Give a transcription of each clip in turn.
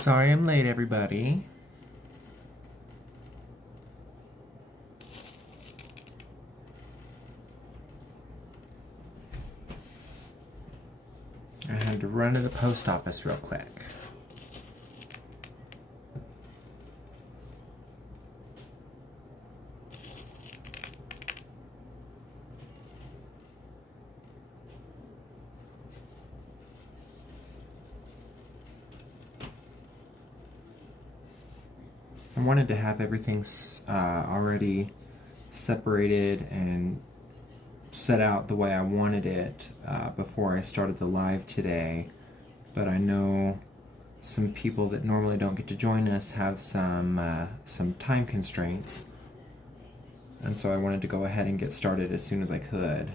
Sorry I'm late, everybody. I had to run to the post office real quick. I wanted to have everything already separated and set out the way I wanted it before I started the live today, but I know some people that normally don't get to join us have some time constraints, and so I wanted to go ahead and get started as soon as I could.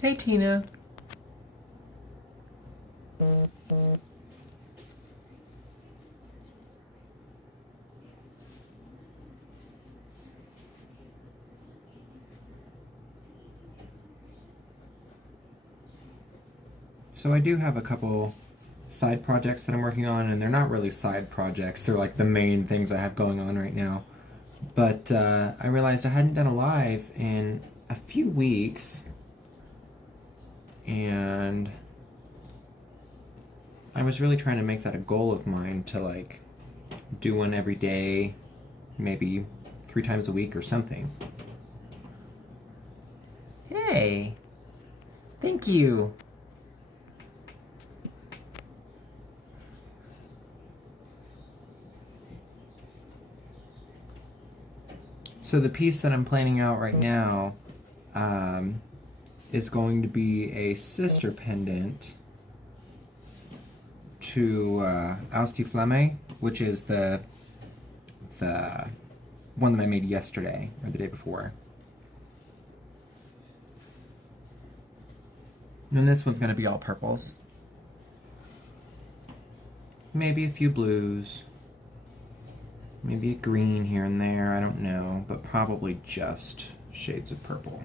Hey, Tina. So I do have a couple side projects that I'm working on, and they're not really side projects. They're like the main things I have going on right now. But I realized I hadn't done a live in a few weeks, and I was really trying to make that a goal of mine to like do one every day, maybe 3 times a week or something. Hey, thank you. So the piece that I'm planning out right now is going to be a sister pendant to Austi Flamme, which is the one that I made yesterday or the day before. And this one's going to be all purples. Maybe a few blues. Maybe a green here and there, I don't know, but probably just shades of purple.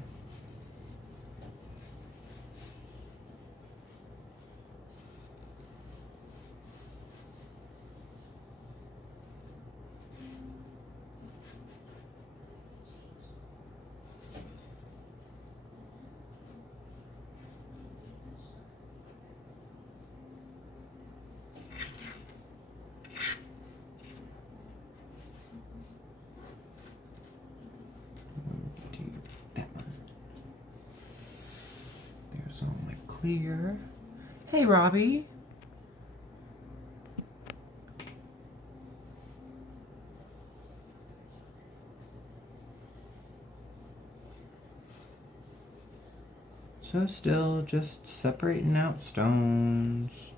Clear. Hey, Robbie. So still just separating out stones.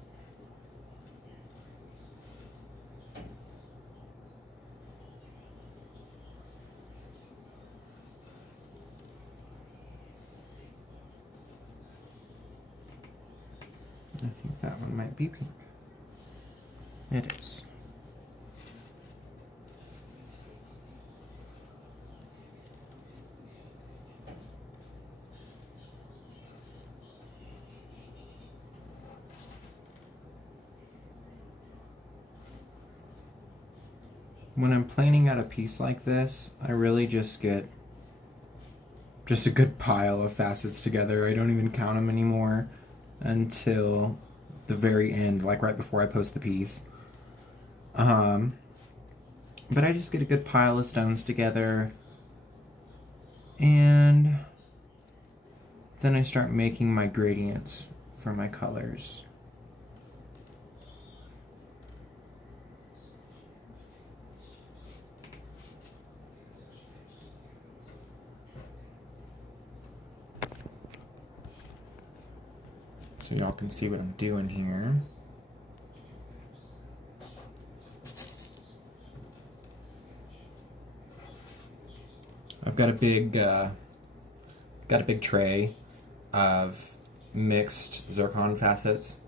I think that one might be pink. It is. When I'm planning out a piece like this, I really just get a good pile of facets together. I don't even count them anymore until the very end, like right before I post the piece. But I just get a good pile of stones together, and then I start making my gradients for my colors. So y'all can see what I'm doing here. I've got a big tray of mixed Zircon facets,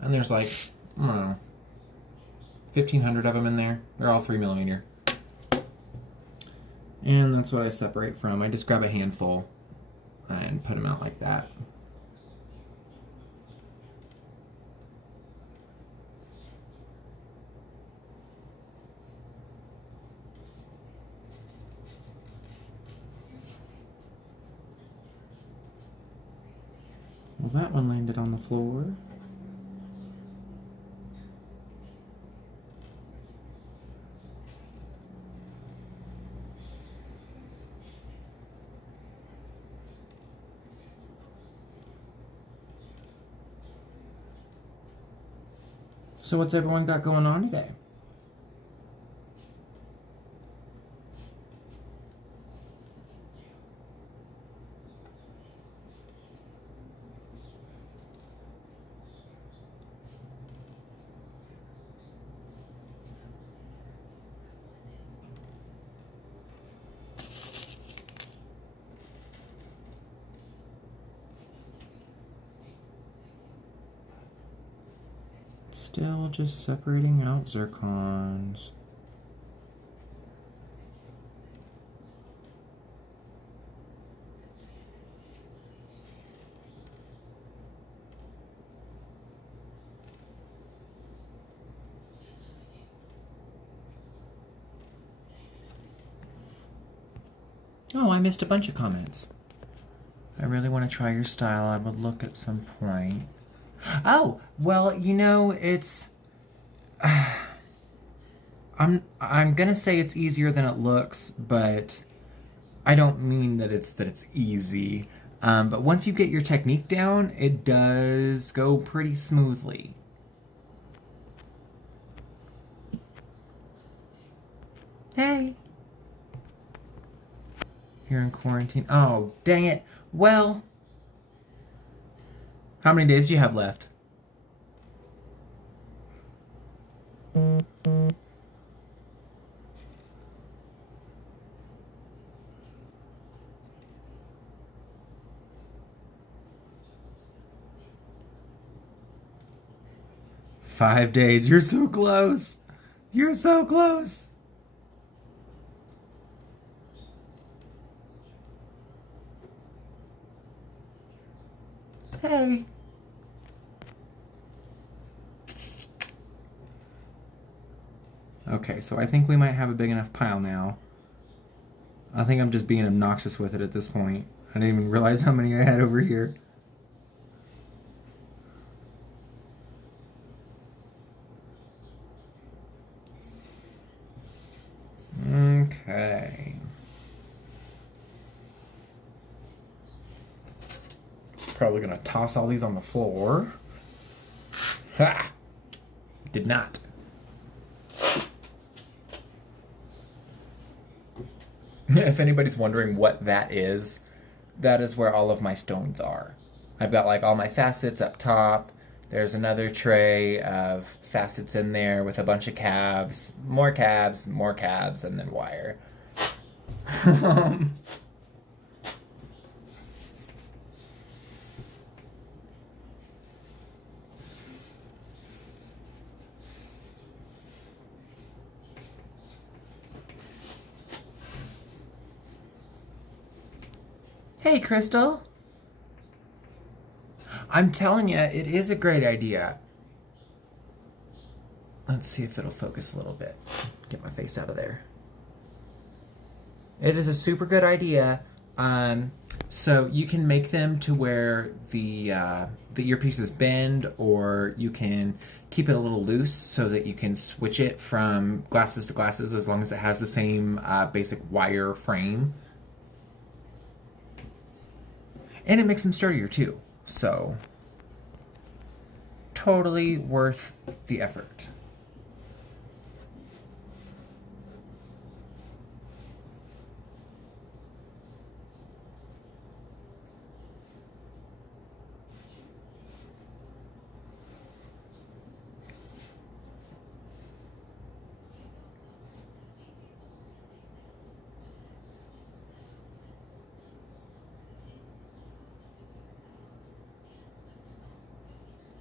and there's like, I don't know, 1,500 of them in there. They're all 3mm. And that's what I separate from. I just grab a handful and put them out like that. Well, that one landed on the floor. So what's everyone got going on today? Still just separating out zircons. Oh, I missed a bunch of comments. I really want to try your style. I would look at some point. Oh, well, you know, it's I'm gonna say it's easier than it looks, but I don't mean that it's easy. But once you get your technique down, it does go pretty smoothly. Hey. Here in quarantine. Oh, dang it. Well, how many days do you have left? Five days. You're so close. You're so close. Hey. Okay, so I think we might have a big enough pile now. I think I'm just being obnoxious with it at this point. I didn't even realize how many I had over here. Okay. Probably gonna toss all these on the floor. Ha! Did not. If anybody's wondering what that is where all of my stones are. I've got like all my facets up top. There's another tray of facets in there with a bunch of cabs, more cabs, and then wire. Hey, Crystal. I'm telling you, it is a great idea. Let's see if it'll focus a little bit. Get my face out of there. It is a super good idea. So you can make them to where the earpieces bend, or you can keep it a little loose so that you can switch it from glasses to glasses as long as it has the same basic wire frame. And it makes them sturdier too. So, totally worth the effort.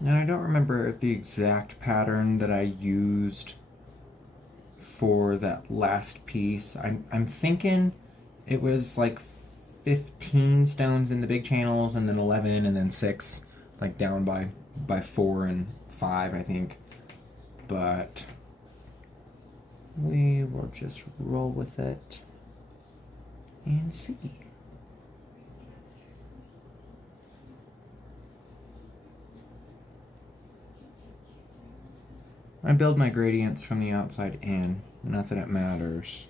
Now, I don't remember the exact pattern that I used for that last piece. I'm thinking it was like 15 stones in the big channels, and then 11, and then 6, like down by 4 and 5, I think. But we will just roll with it and see. I build my gradients from the outside in, not that it matters.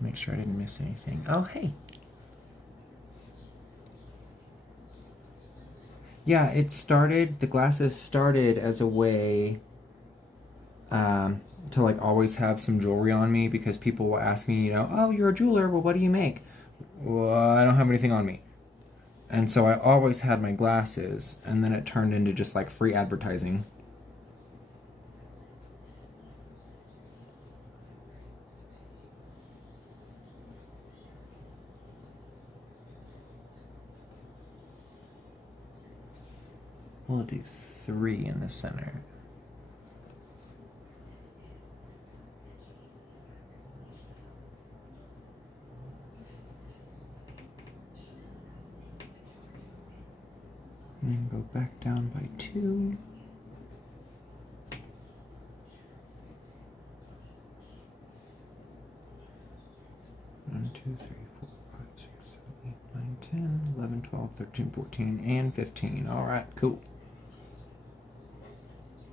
Make sure I didn't miss anything. Oh, hey. Yeah, the glasses started as a way to like always have some jewelry on me, because people will ask me, oh, you're a jeweler, well, what do you make? Well, I don't have anything on me. And so I always had my glasses, and then it turned into just like free advertising. We'll do 3 in the center. And go back down by 2. One, 2, 3, 4, 5, 6, 7, 8, 9, 10, 11, 12, 13, 14, and 15. All right, cool.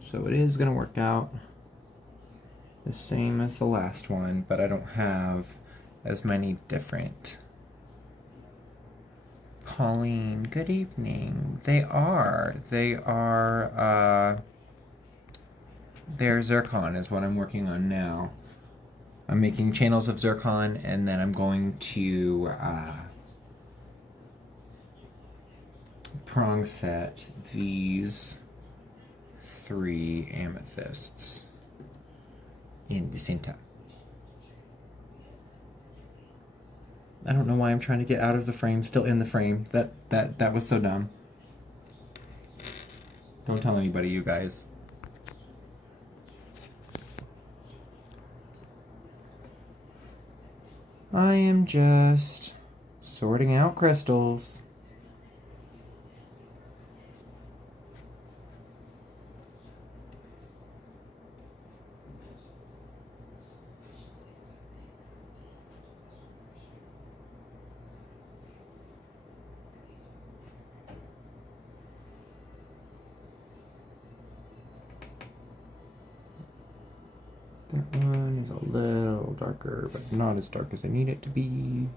So it is going to work out the same as the last one, but I don't have as many different. Pauline, good evening. They're Zircon is what I'm working on now. I'm making channels of Zircon, and then I'm going to prong set these 3 amethysts in the center. I don't know why I'm trying to get out of the frame, still in the frame. That was so dumb. Don't tell anybody, you guys. I am just sorting out crystals. That one is a little darker, but not as dark as I need it to be.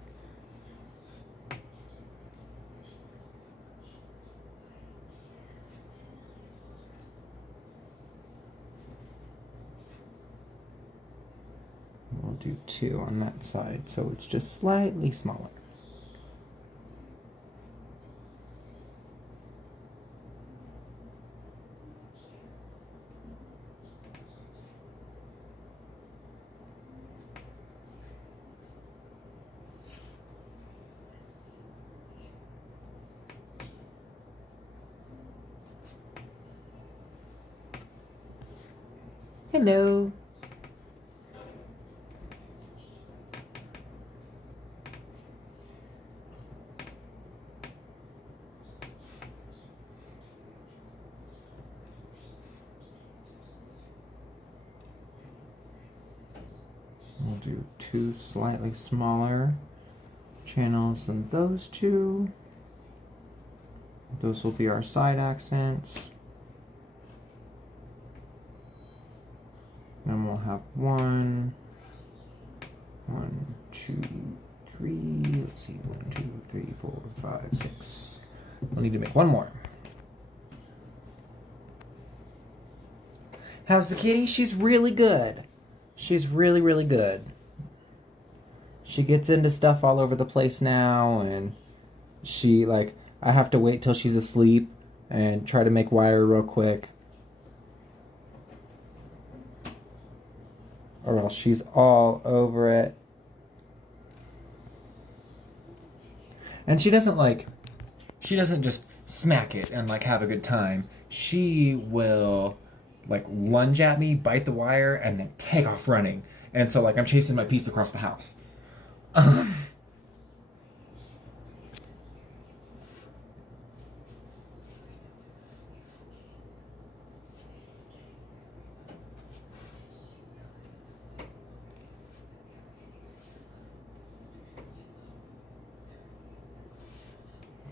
We'll do 2 on that side, so it's just slightly smaller. Hello. We'll do 2 slightly smaller channels than those 2. Those will be our side accents. Then we'll have 1, 2, 3. Let's see, 1, 2, 3, 4, 5, 6. We'll need to make 1 more. How's the kitty? She's really good. She's really, really good. She gets into stuff all over the place now, and she, like, I have to wait till she's asleep and try to make wire real quick, or else she's all over it. And she doesn't just smack it and like have a good time. She will like lunge at me, bite the wire, and then take off running. And so like I'm chasing my piece across the house.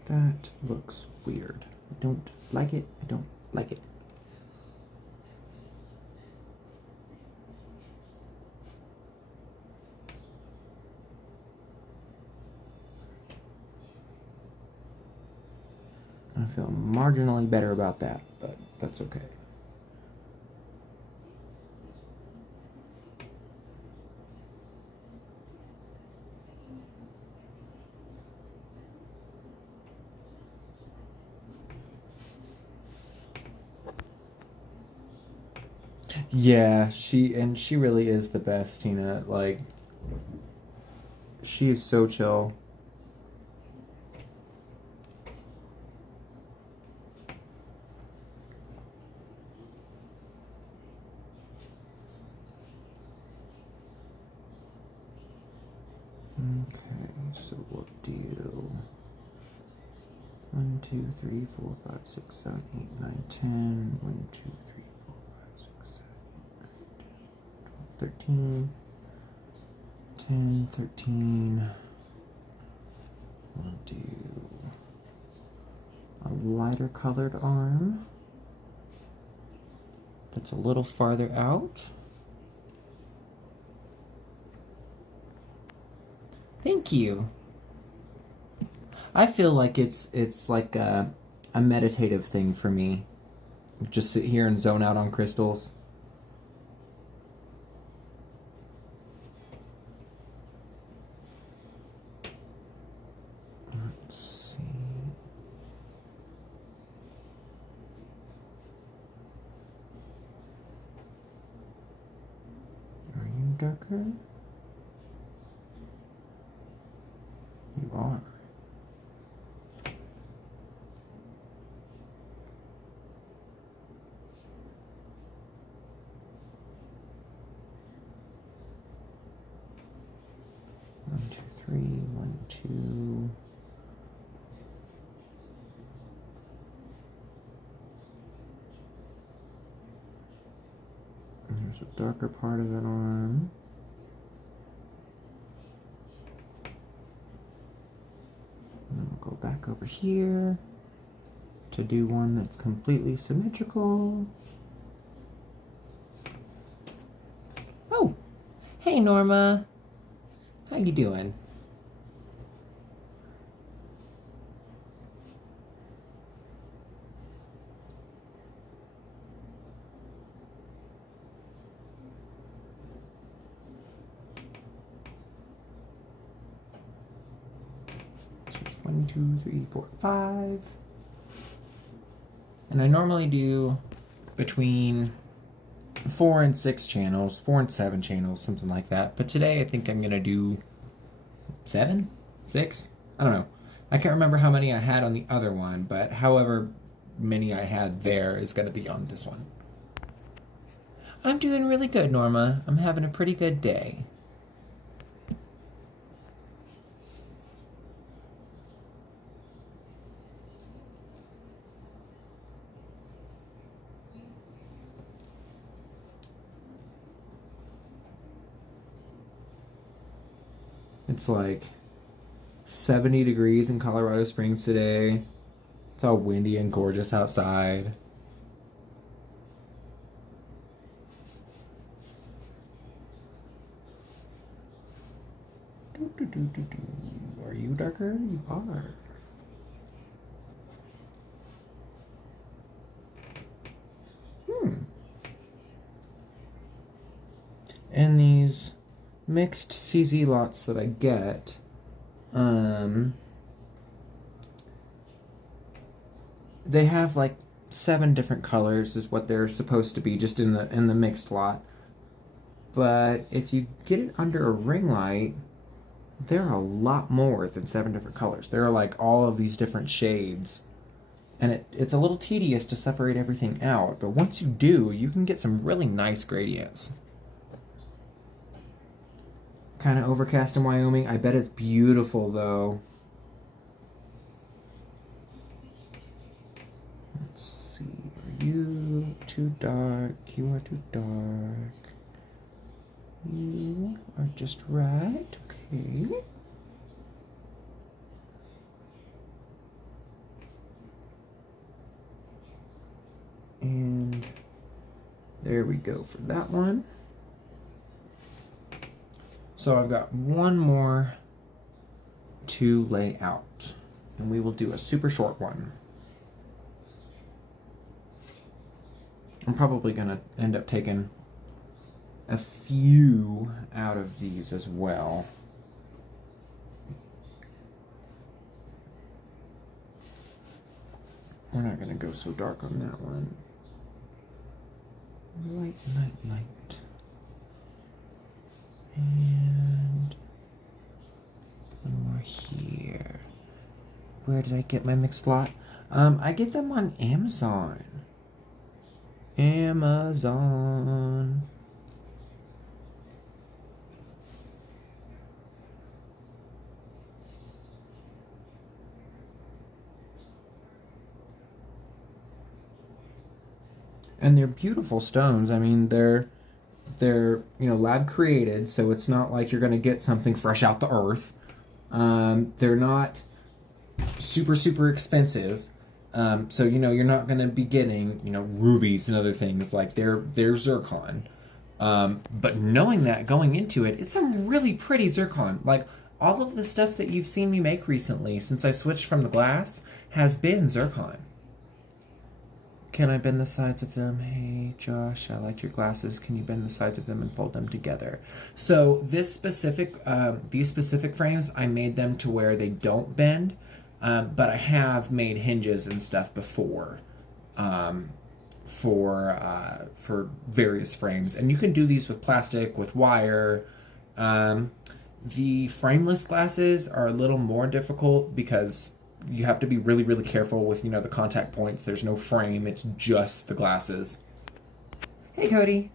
That looks weird. I don't like it. I don't like it. I feel marginally better about that, but that's okay. Yeah, she really is the best, Tina. Like, she is so chill. Okay, so we'll do 1, 2, 3, 4, 5, 6, 7, 8, 9, 10. 1, 2, 3, 4, 5, 6, 7, 8, 9, 10, 12, 13. 10, 13. We'll do a lighter colored arm that's a little farther out. Thank you. I feel like it's like a meditative thing for me. Just sit here and zone out on crystals. Let's see. Are you darker? You are. One, two, three, 1, 2. And here's a darker part of that arm. And then we'll go back over here to do one that's completely symmetrical. Oh, hey Norma. How you doing? So it's 1, 2, 3, 4, 5. And I normally do between 4 and 6 channels, 4 and 7 channels, something like that. But today I think I'm gonna do 7, 6. I don't know. I can't remember how many I had on the other one, but however many I had there is gonna be on this one. I'm doing really good, Norma. I'm having a pretty good day. It's like 70 degrees in Colorado Springs today. It's all windy and gorgeous outside. Are you darker? You are. And these mixed CZ lots that I get, they have like 7 different colors is what they're supposed to be just in the mixed lot. But if you get it under a ring light, there are a lot more than 7 different colors. There are like all of these different shades. And it's a little tedious to separate everything out, but once you do, you can get some really nice gradients. Kind of overcast in Wyoming. I bet it's beautiful though. Let's see. Are you too dark? You are too dark. You are just right. Okay. And there we go for that one. So I've got one more to lay out, and we will do a super short one. I'm probably going to end up taking a few out of these as well. We're not going to go so dark on that one. Light, light, light. And one more here. Where did I get my mixed lot? I get them on Amazon. Amazon. And they're beautiful stones. I mean, they're lab created, so it's not like you're going to get something fresh out the earth. They're not super expensive. So you're not going to be getting rubies and other things like they're zircon. But knowing that going into it, it's some really pretty zircon. Like all of the stuff that you've seen me make recently since I switched from the glass has been zircon. Can I bend the sides of them? Hey, Josh, I like your glasses. Can you bend the sides of them and fold them together? So these specific frames, I made them to where they don't bend, but I have made hinges and stuff before for various frames. And you can do these with plastic, with wire. The frameless glasses are a little more difficult because you have to be really careful with the contact points. There's no frame, it's just the glasses. Hey Cody.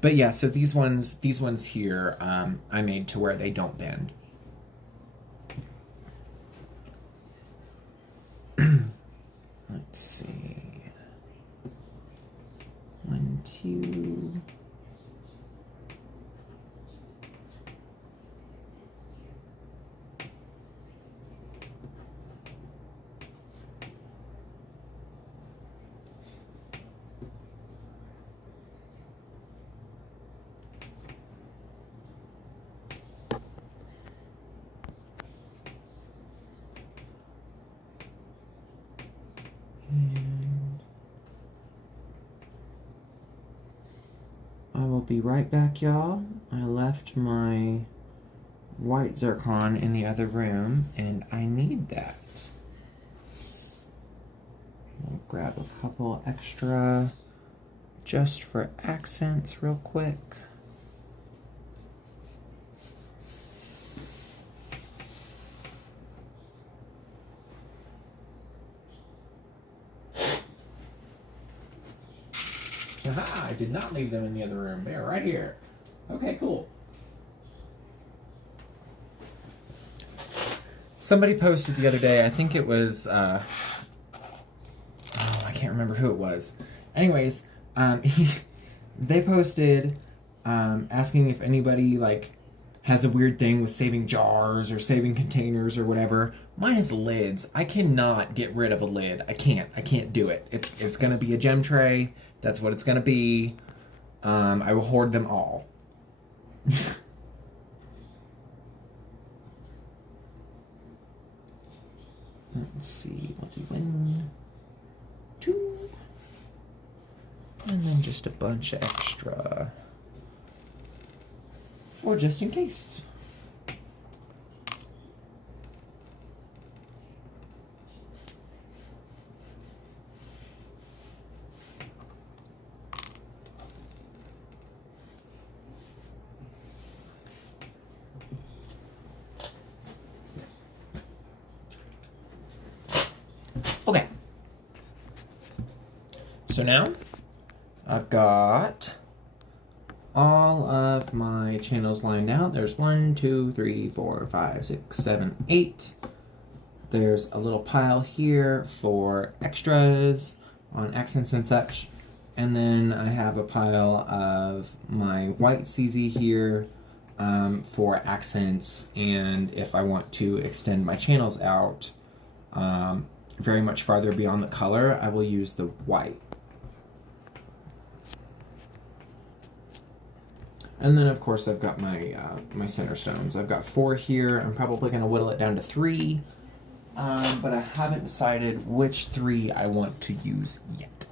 But yeah, so these ones here I made to where they don't bend. Let's see. 1, 2. I will be right back, y'all. I left my white zircon in the other room, and I need that. I'll grab a couple extra just for accents real quick. Aha, I did not leave them in the other room. They're right here. Okay, cool. Somebody posted the other day, I think it was, I can't remember who it was. Anyways, they posted asking if anybody, has a weird thing with saving jars or saving containers or whatever. Mine is lids. I cannot get rid of a lid. I can't do it. It's gonna be a gem tray. That's what it's gonna be. I will hoard them all. Let's see, we'll do 1, 2, and then just a bunch extra. Or just in case. So now I've got all of my channels lined out. There's 1, 2, 3, 4, 5, 6, 7, 8. There's a little pile here for extras on accents and such. And then I have a pile of my white CZ here for accents, and if I want to extend my channels out very much farther beyond the color, I will use the white. And then of course I've got my my center stones. I've got 4 here. I'm probably going to whittle it down to 3, but I haven't decided which 3 I want to use yet.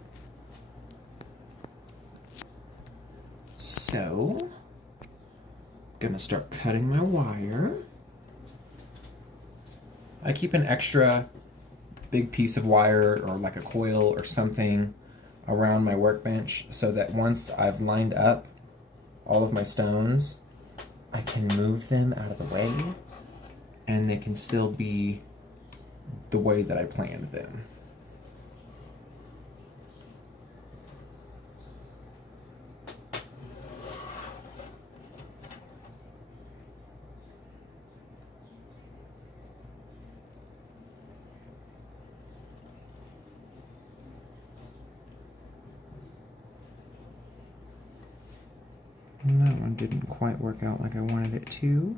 So, gonna start cutting my wire. I keep an extra big piece of wire or like a coil or something around my workbench so that once I've lined up all of my stones, I can move them out of the way and they can still be the way that I planned them. And that one didn't quite work out like I wanted it to.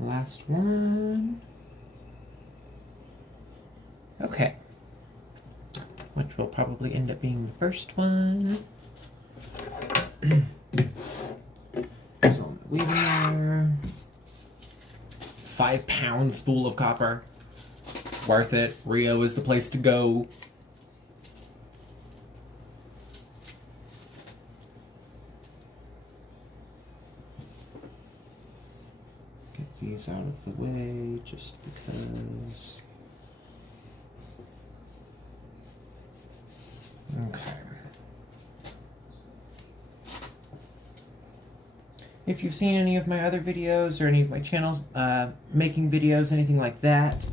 Last one. Okay. Which will probably end up being the first one. There's all my weaving there. 5-pound spool of copper. Worth it. Rio is the place to go. These out of the way just because. Okay. If you've seen any of my other videos or any of my channels making videos, anything like that,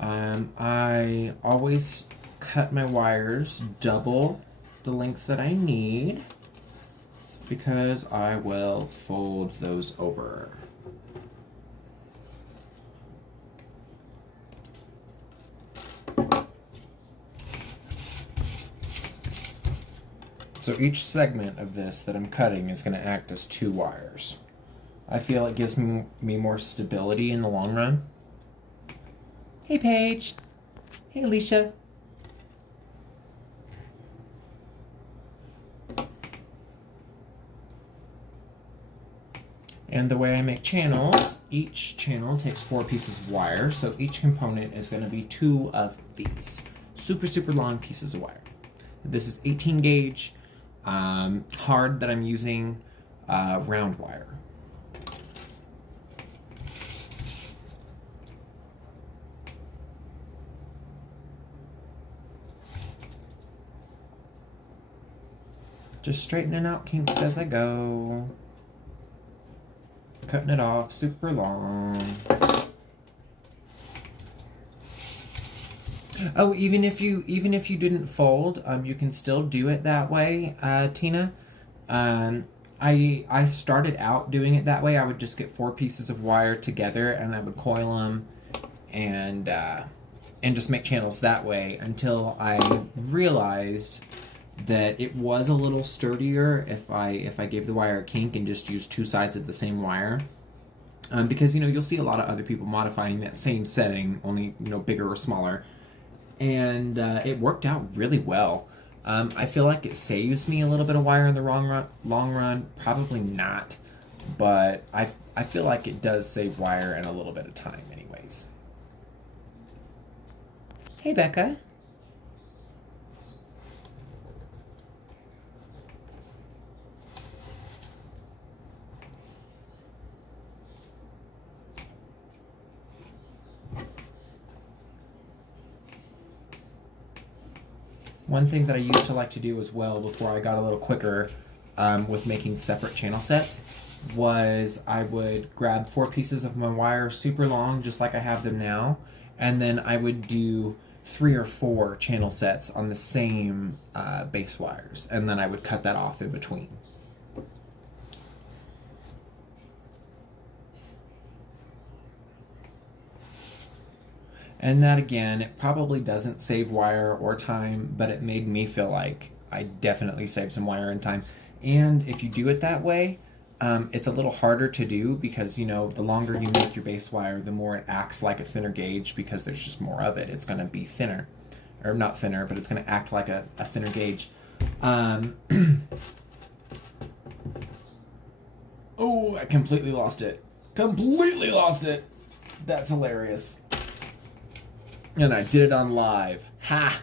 I always cut my wires double the length that I need because I will fold those over. So each segment of this that I'm cutting is going to act as 2 wires. I feel it gives me more stability in the long run. Hey Paige. Hey Alicia. And the way I make channels, each channel takes 4 pieces of wire, so each component is going to be 2 of these. Super, super long pieces of wire. This is 18 gauge. Hard that I'm using round wire. Just straightening out kinks as I go. Cutting it off super long. Oh, even if you didn't fold, you can still do it that way, Tina. I started out doing it that way. I would just get 4 pieces of wire together and I would coil them and just make channels that way until I realized that it was a little sturdier if I gave the wire a kink and just used two sides of the same wire. Because, you know, you'll see a lot of other people modifying that same setting, only, you know, bigger or smaller. And it worked out really well. I feel like it saves me a little bit of wire in the long run. Probably not. But I feel like it does save wire and a little bit of time anyways. Hey, Becca. One thing that I used to like to do as well before I got a little quicker with making separate channel sets was I would grab 4 pieces of my wire super long, just like I have them now, and then I would do 3 or 4 channel sets on the same base wires, and then I would cut that off in between. And that, again, it probably doesn't save wire or time, but it made me feel like I definitely saved some wire and time. And if you do it that way, it's a little harder to do because, you know, the longer you make your base wire, the more it acts like a thinner gauge because there's just more of it. It's going to be thinner. Or not thinner, but it's going to act like a thinner gauge. Oh, I completely lost it. Completely lost it! That's hilarious. And I did it on live. Ha!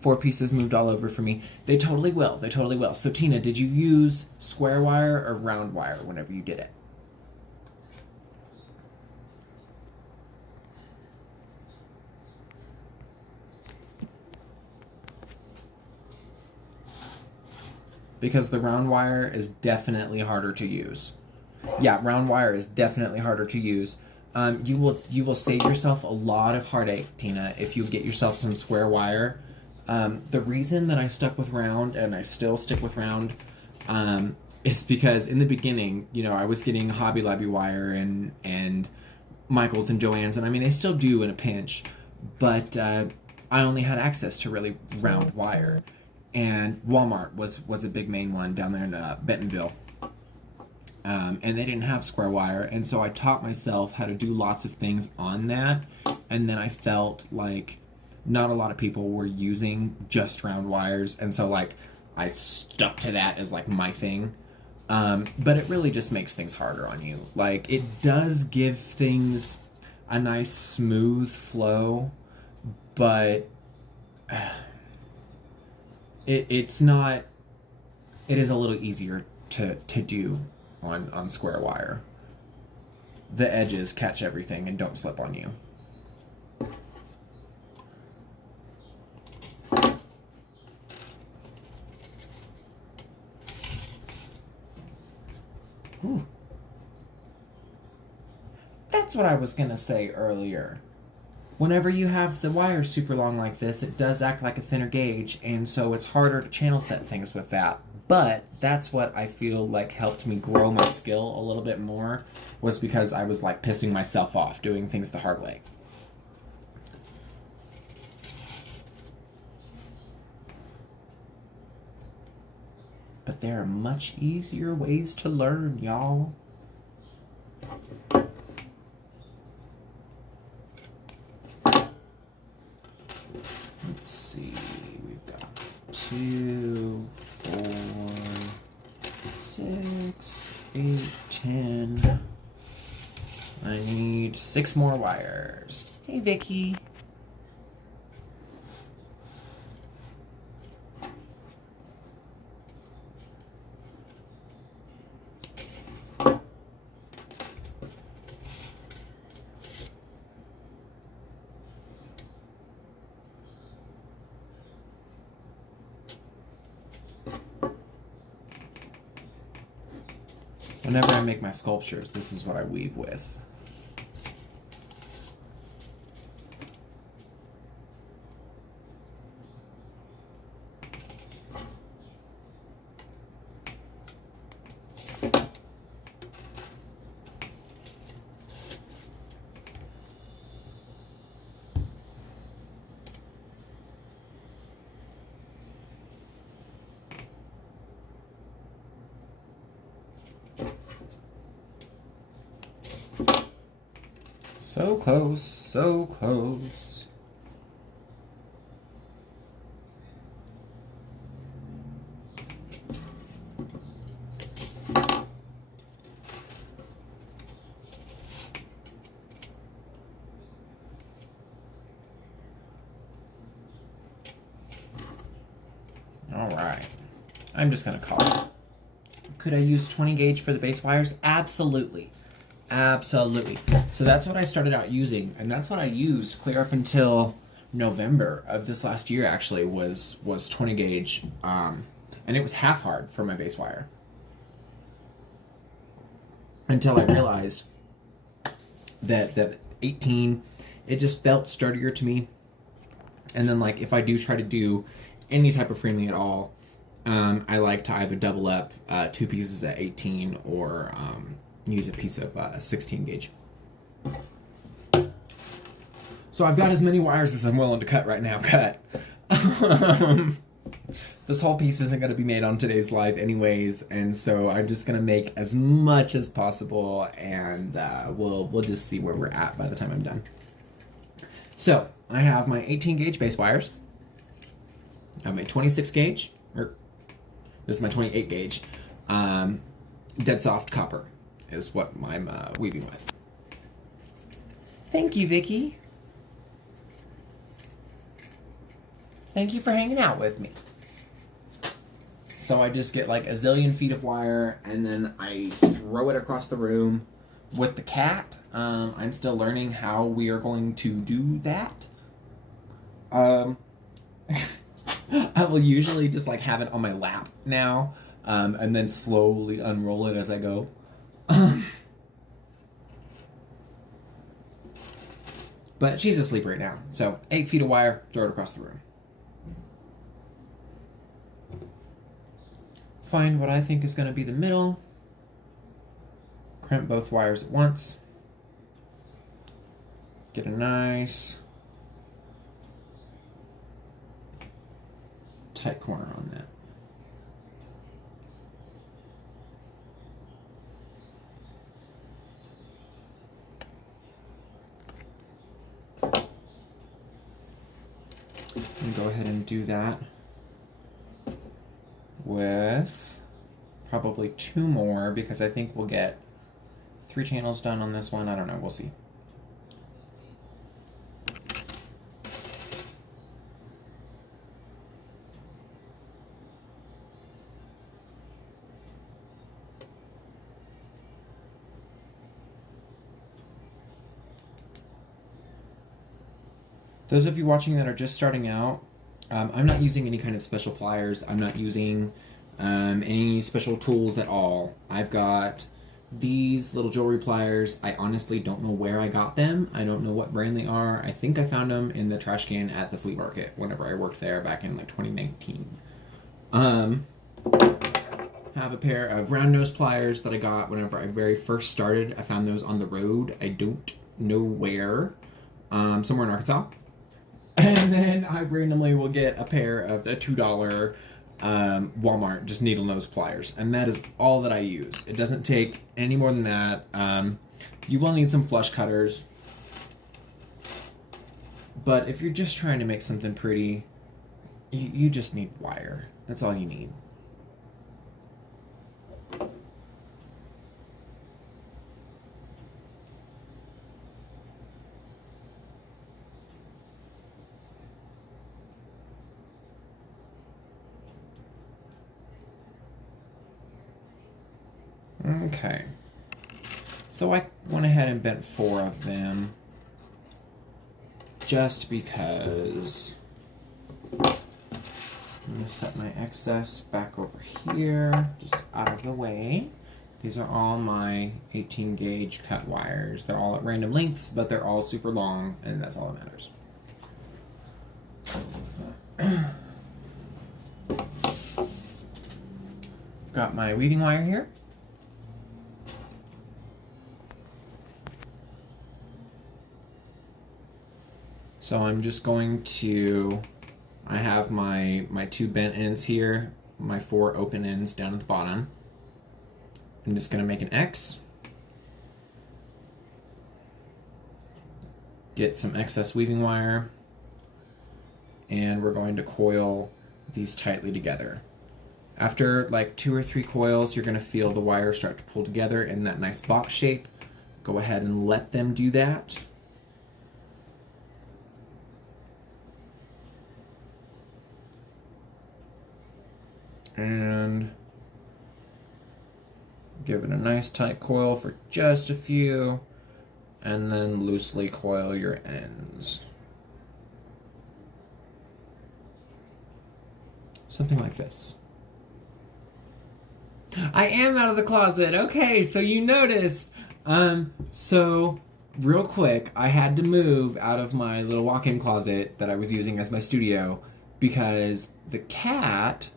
4 pieces moved all over for me. They totally will. They totally will. So, Tina, did you use square wire or round wire whenever you did it? Because the round wire is definitely harder to use. Yeah, round wire is definitely harder to use. You will save yourself a lot of heartache, Tina, if you get yourself some square wire. The reason that I stuck with round, and I still stick with round, is because in the beginning, you know, I was getting Hobby Lobby wire and Michaels and Joann's, and I mean, I still do in a pinch, but I only had access to really round wire. And Walmart was a big main one down there in Bentonville. And they didn't have square wire, and so I taught myself how to do lots of things on that, and then I felt like not a lot of people were using just round wires, and so like I stuck to that as like my thing. But it really just makes things harder on you. Like, it does give things a nice smooth flow, but it's not. It is a little easier to do on square wire. The edges catch everything and don't slip on you. Ooh. That's what I was gonna say earlier. Whenever you have the wire super long like this, it does act like a thinner gauge, and so it's harder to channel set things with that. But that's what I feel like helped me grow my skill a little bit more, was because I was like pissing myself off doing things the hard way. But there are much easier ways to learn, y'all. Let's see, we've got 2, 4, 6, 8, 10. I need 6 more wires. Hey, Vicky. Whenever I make my sculptures, this is what I weave with. So close, so close. All right, I'm just gonna call it. Could I use 20 gauge for the base wires? Absolutely. Absolutely. So that's what I started out using, and that's what I used clear up until November of this last year, actually, was 20 gauge, and it was half hard for my base wire. Until I realized that 18, it just felt sturdier to me. And then, like, if I do try to do any type of framing at all, I like to either double up 2 pieces at 18 or use a piece of 16 gauge. So I've got as many wires as I'm willing to cut right now. This whole piece isn't going to be made on today's live anyways, and so I'm just going to make as much as possible, and we'll just see where we're at by the time I'm done. So I have my 18 gauge base wires. I have my 26 gauge, or this is my 28 gauge, dead soft copper is what I'm weaving with. Thank you, Vicky. Thank you for hanging out with me. So I just get like a zillion feet of wire, and then I throw it across the room with the cat. I'm still learning how we are going to do that. I will usually just like have it on my lap now, and then slowly unroll it as I go. But she's asleep right now, so 8 feet of wire, throw it across the room. Find what I think is going to be the middle. Crimp both wires at once. Get a nice tight corner on that. And go ahead and do that with probably 2 more, because I think we'll get 3 channels done on this one. I don't know, we'll see. Those of you watching that are just starting out, I'm not using any kind of special pliers. I'm not using any special tools at all. I've got these little jewelry pliers. I honestly don't know where I got them. I don't know what brand they are. I think I found them in the trash can at the flea market whenever I worked there back in like 2019. Have a pair of round nose pliers that I got whenever I very first started. I found those on the road. I don't know where. Somewhere in Arkansas. And then I randomly will get a pair of the $2 Walmart just needle nose pliers, and that is all that I use. It doesn't take any more than that. You will need some flush cutters, but if you're just trying to make something pretty, you just need wire. That's all you need. Okay, so I went ahead and bent 4 of them just because. I'm going to set my excess back over here, just out of the way. These are all my 18 gauge cut wires. They're all at random lengths, but they're all super long, and that's all that matters. Got my weaving wire here. So I'm just going to, I have my 2 bent ends here, my 4 open ends down at the bottom. I'm just going to make an X. get some excess weaving wire, and we're going to coil these tightly together. After like 2 or 3 coils, you're going to feel the wire start to pull together in that nice box shape. Go ahead and let them do that. And give it a nice tight coil for just a few, and then loosely coil your ends. Something like this. I am out of the closet. Okay, so you noticed. So real quick, I had to move out of my little walk-in closet that I was using as my studio because the cat,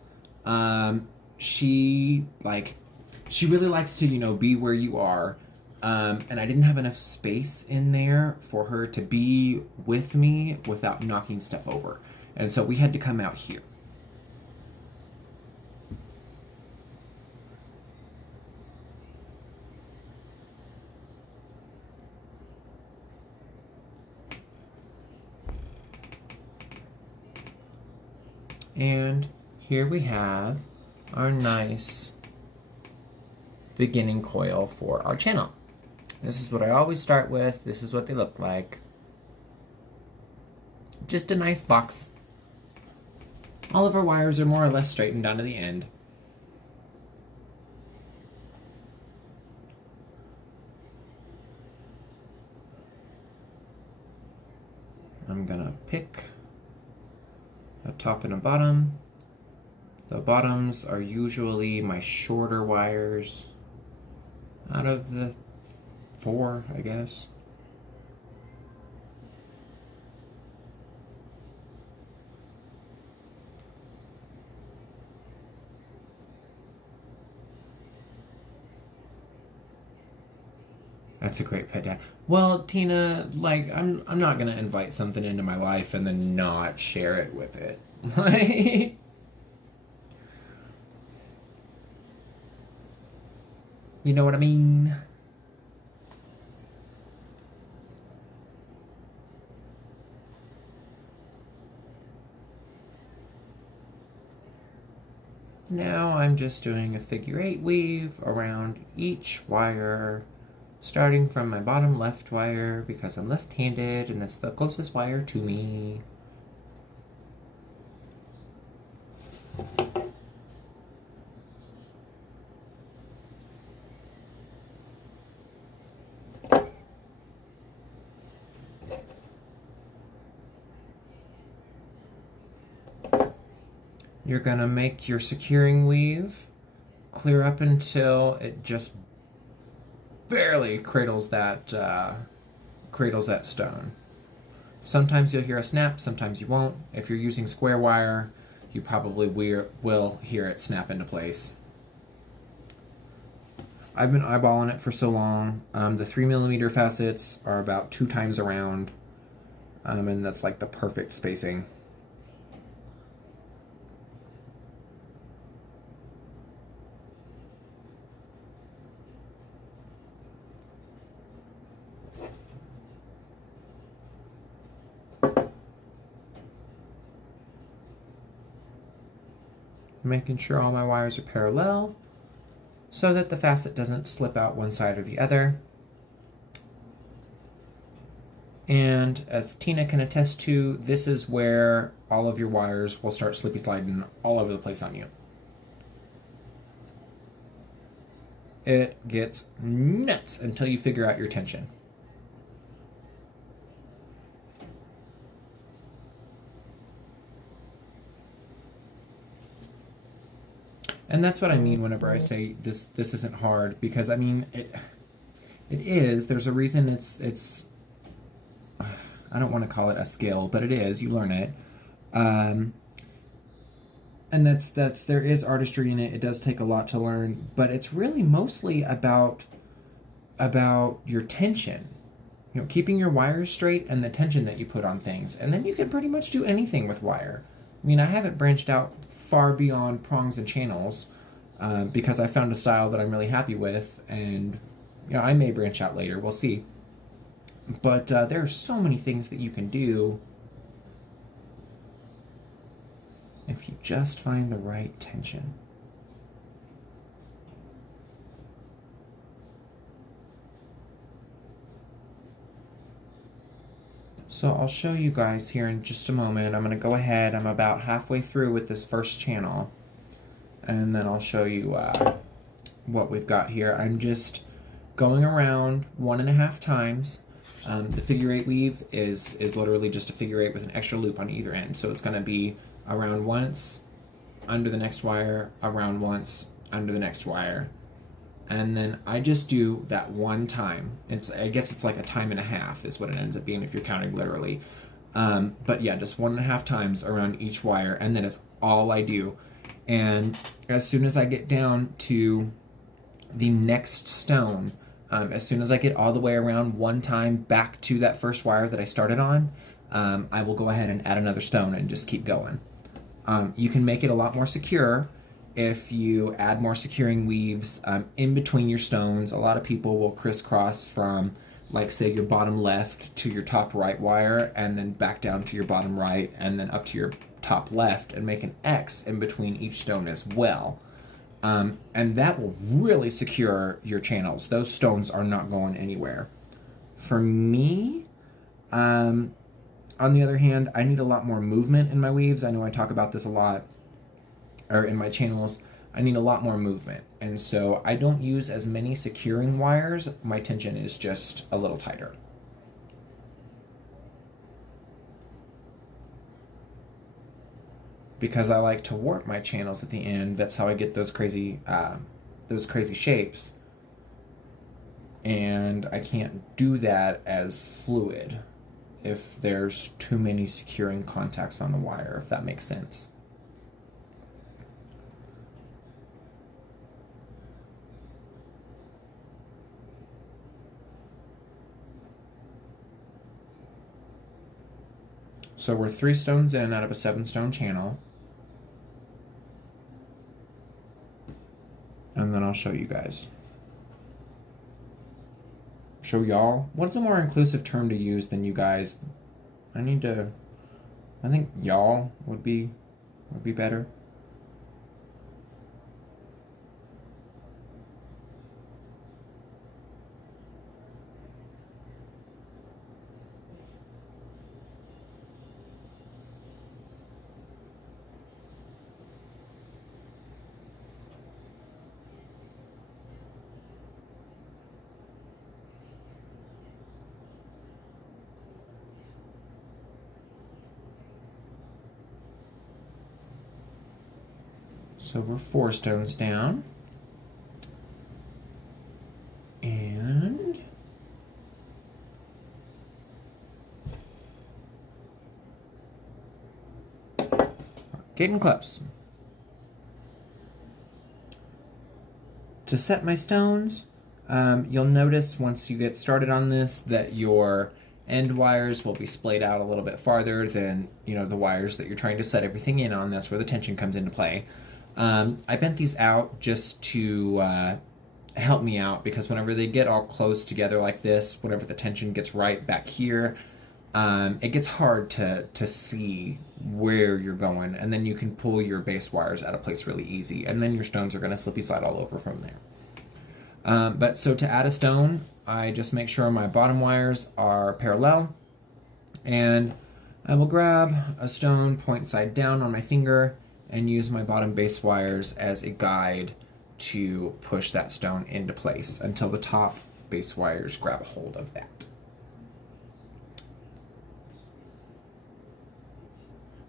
she really likes to, be where you are. And I didn't have enough space in there for her to be with me without knocking stuff over. And so we had to come out here. And here we have our nice beginning coil for our channel. This is what I always start with. This is what they look like. Just a nice box. All of our wires are more or less straightened down to the end. I'm gonna pick a top and a bottom. The bottoms are usually my shorter wires out of the 4, I guess. That's a great pendant. Well, Tina, like, I'm not gonna invite something into my life and then not share it with it. Like, you know what I mean? Now I'm just doing a figure 8 weave around each wire, starting from my bottom left wire because I'm left-handed and that's the closest wire to me. You're gonna make your securing weave clear up until it just barely cradles that stone. Sometimes you'll hear a snap, sometimes you won't. If you're using square wire, you probably will hear it snap into place. I've been eyeballing it for so long. The 3mm facets are about 2 times around, and that's like the perfect spacing. Making sure all my wires are parallel so that the facet doesn't slip out one side or the other. And as Tina can attest to, this is where all of your wires will start slippy sliding all over the place on you. It gets nuts until you figure out your tension. And that's what I mean whenever I say this isn't hard, because I mean it is. There's a reason it's I don't want to call it a skill, but it is. You learn it. And that's there is artistry in it. It does take a lot to learn, but it's really mostly about your tension. You know, keeping your wires straight and the tension that you put on things. And then you can pretty much do anything with wire. I mean, I haven't branched out far beyond prongs and channels because I found a style that I'm really happy with, and I may branch out later. We'll see. But there are so many things that you can do if you just find the right tension. So I'll show you guys here in just a moment. I'm going to go ahead. I'm about halfway through with this first channel. And then I'll show you what we've got here. I'm just going around 1.5 times. The figure 8 weave is literally just a figure 8 with an extra loop on either end. So it's going to be around once, under the next wire, around once, under the next wire. And then I just do that one time. I guess it's like a time and a half is what it ends up being if you're counting literally. But yeah, just 1.5 times around each wire, and that is all I do. And as soon as I get down to the next stone, as soon as I get all the way around one time back to that first wire that I started on, I will go ahead and add another stone and just keep going. You can make it a lot more secure if you add more securing weaves in between your stones. A lot of people will crisscross from, like, say, your bottom left to your top right wire, and then back down to your bottom right, and then up to your top left, and make an X in between each stone as well. And that will really secure your channels. Those stones are not going anywhere. For me, on the other hand, I need a lot more movement in my weaves. I know I talk about this a lot, or in my channels. I need a lot more movement. And so I don't use as many securing wires. My tension is just a little tighter. Because I like to warp my channels at the end. That's how I get those crazy shapes. And I can't do that as fluid if there's too many securing contacts on the wire, if that makes sense. So we're 3 stones in out of a 7-stone channel. And then I'll show you guys. Show y'all? What's a more inclusive term to use than you guys? I think y'all would be better. So we're 4 stones down. And getting close. To set my stones, you'll notice once you get started on this that your end wires will be splayed out a little bit farther than, the wires that you're trying to set everything in on. That's where the tension comes into play. I bent these out just to help me out, because whenever they get all close together like this, whenever the tension gets right back here, it gets hard to see where you're going, and then you can pull your base wires out of place really easy, and then your stones are going to slippy slide all over from there. But so to add a stone, I just make sure my bottom wires are parallel, and I will grab a stone point side down on my finger and use my bottom base wires as a guide to push that stone into place until the top base wires grab a hold of that.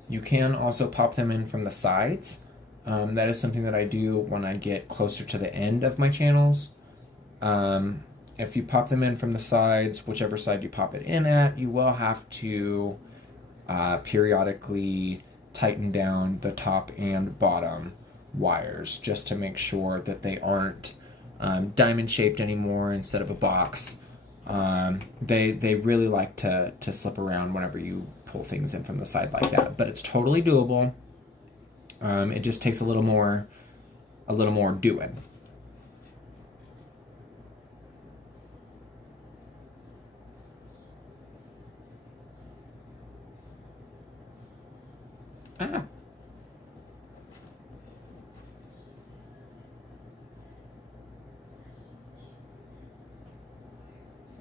You can also pop them in from the sides. That is something that I do when I get closer to the end of my channels. If you pop them in from the sides, whichever side you pop it in at, you will have to periodically tighten down the top and bottom wires just to make sure that they aren't diamond shaped anymore instead of a box. They really like to slip around whenever you pull things in from the side like that, but it's totally doable. It just takes a little more doing. Ah.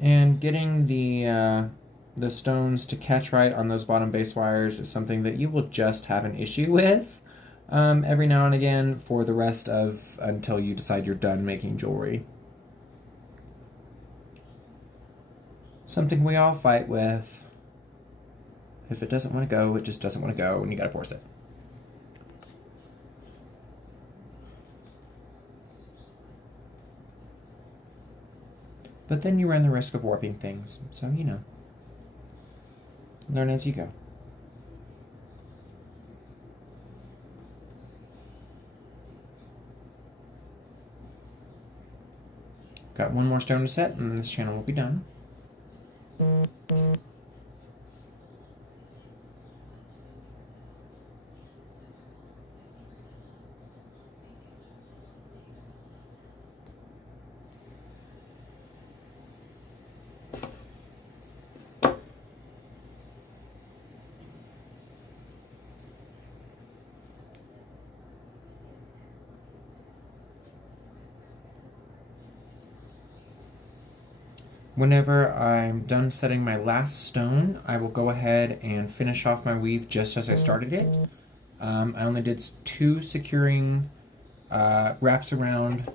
And getting the stones to catch right on those bottom base wires is something that you will just have an issue with every now and again for the rest of until you decide you're done making jewelry. Something we all fight with. If it doesn't want to go, it just doesn't want to go, and you gotta force it. But then you run the risk of warping things, so you know. Learn as you go. Got one more stone to set, and then this channel will be done. Whenever I'm done setting my last stone, I will go ahead and finish off my weave just as I started it. I only did 2 securing wraps around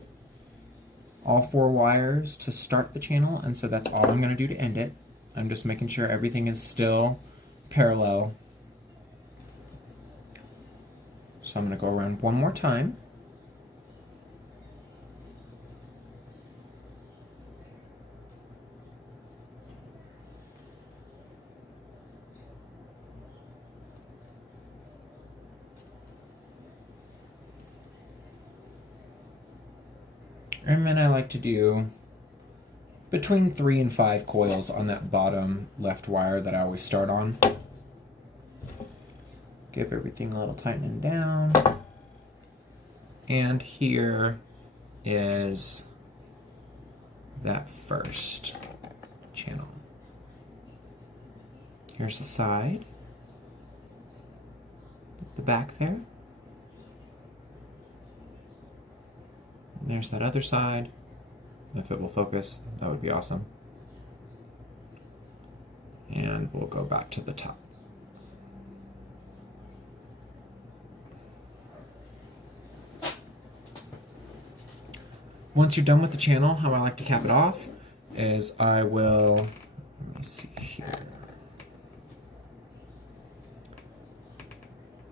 all 4 wires to start the channel, and so that's all I'm going to do to end it. I'm just making sure everything is still parallel. So I'm going to go around one more time. And then I like to do between 3 and 5 coils on that bottom left wire that I always start on. Give everything a little tightening down. And here is that first channel. Here's the side, the back there. There's that other side. If it will focus, that would be awesome. And we'll go back to the top. Once you're done with the channel, how I like to cap it off is I will, let me see here.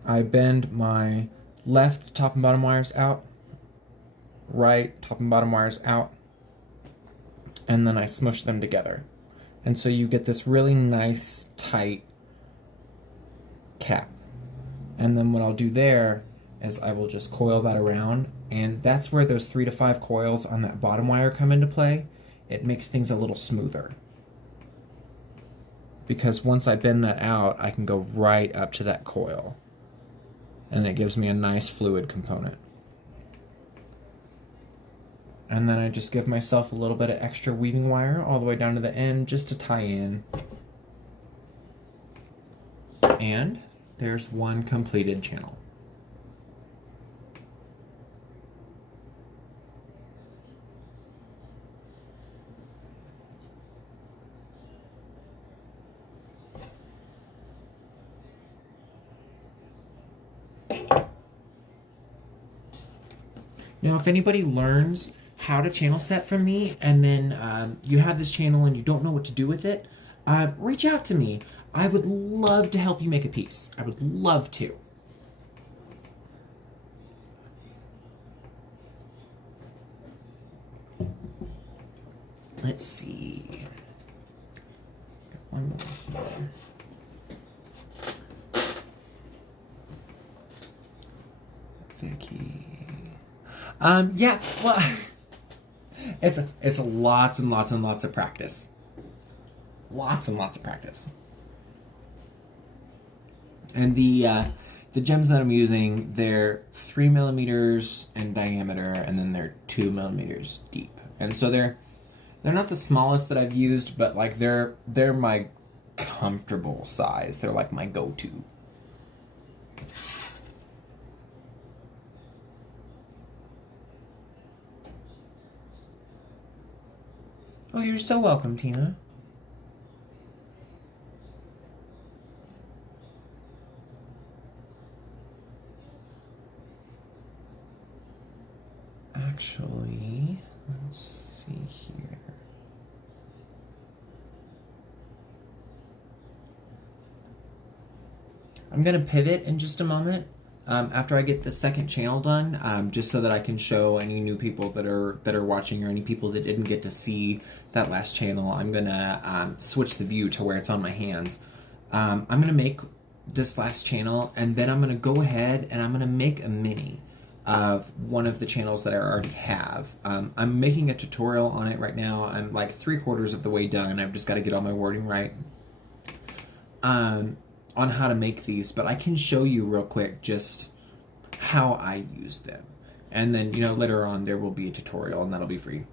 I bend my left top and bottom wires out, right top and bottom wires out, and then I smush them together. And so you get this really nice, tight cap. And then what I'll do there is I will just coil that around, and that's where those 3 to 5 coils on that bottom wire come into play. It makes things a little smoother. Because once I bend that out, I can go right up to that coil. And it gives me a nice fluid component. And then I just give myself a little bit of extra weaving wire all the way down to the end just to tie in. And there's one completed channel. Now, if anybody learns how to channel set from me, and then you have this channel and you don't know what to do with it, reach out to me. I would love to help you make a piece. I would love to. Let's see. Got one more here. Vicky. Yeah, well, it's lots and lots and lots of practice. Lots and lots of practice. And the gems that I'm using, they're 3 millimeters in diameter, and then they're 2 millimeters deep. And so they're not the smallest that I've used, but like they're my comfortable size. They're like my go-to. Oh, you're so welcome, Tina. Actually, let's see here. I'm going to pivot in just a moment after I get the second channel done, just so that I can show any new people that are watching, or any people that didn't get to see that last channel. I'm going to switch the view to where it's on my hands. I'm going to make this last channel, and then I'm going to go ahead and I'm going to make a mini of one of the channels that I already have. I'm making a tutorial on it right now. I'm like 3/4 of the way done. I've just got to get all my wording right. On how to make these, but I can show you real quick just how I use them. And then, you know, later on there will be a tutorial, and that'll be free.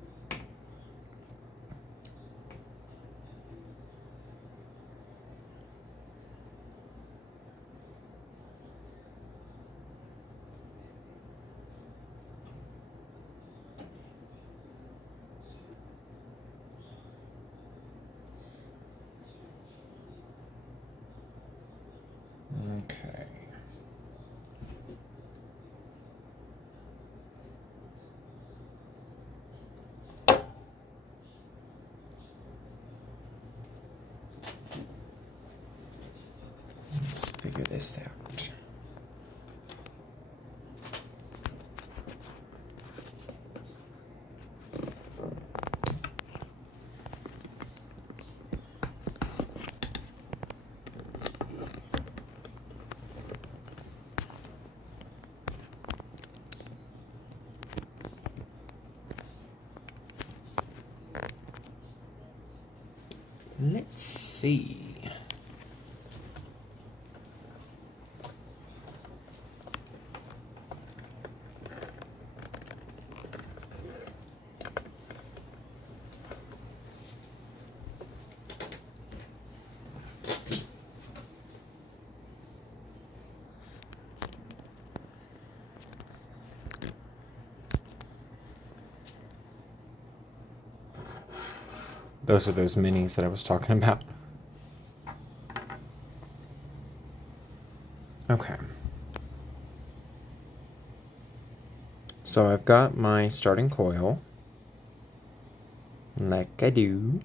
Okay. Let's figure this out. Let's see. Those are those minis that I was talking about. Okay. So I've got my starting coil, like I do.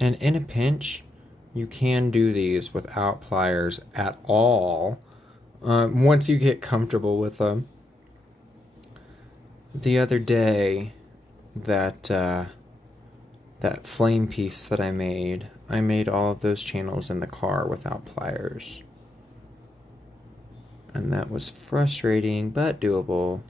And in a pinch, you can do these without pliers at all, once you get comfortable with them. The other day, that flame piece that I made all of those channels in the car without pliers. And that was frustrating, but doable.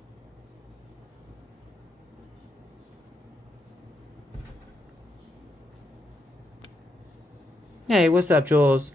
Hey, what's up, Jules?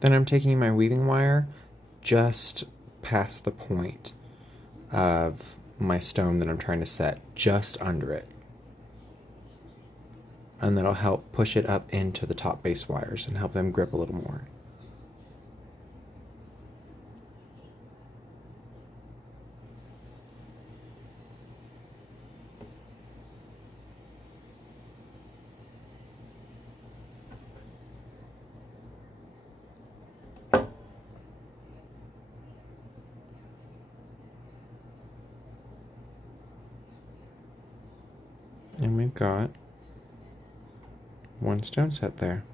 Then I'm taking my weaving wire just past the point of my stone that I'm trying to set, just under it. And that'll help push it up into the top base wires and help them grip a little more. And we've got one stone set there.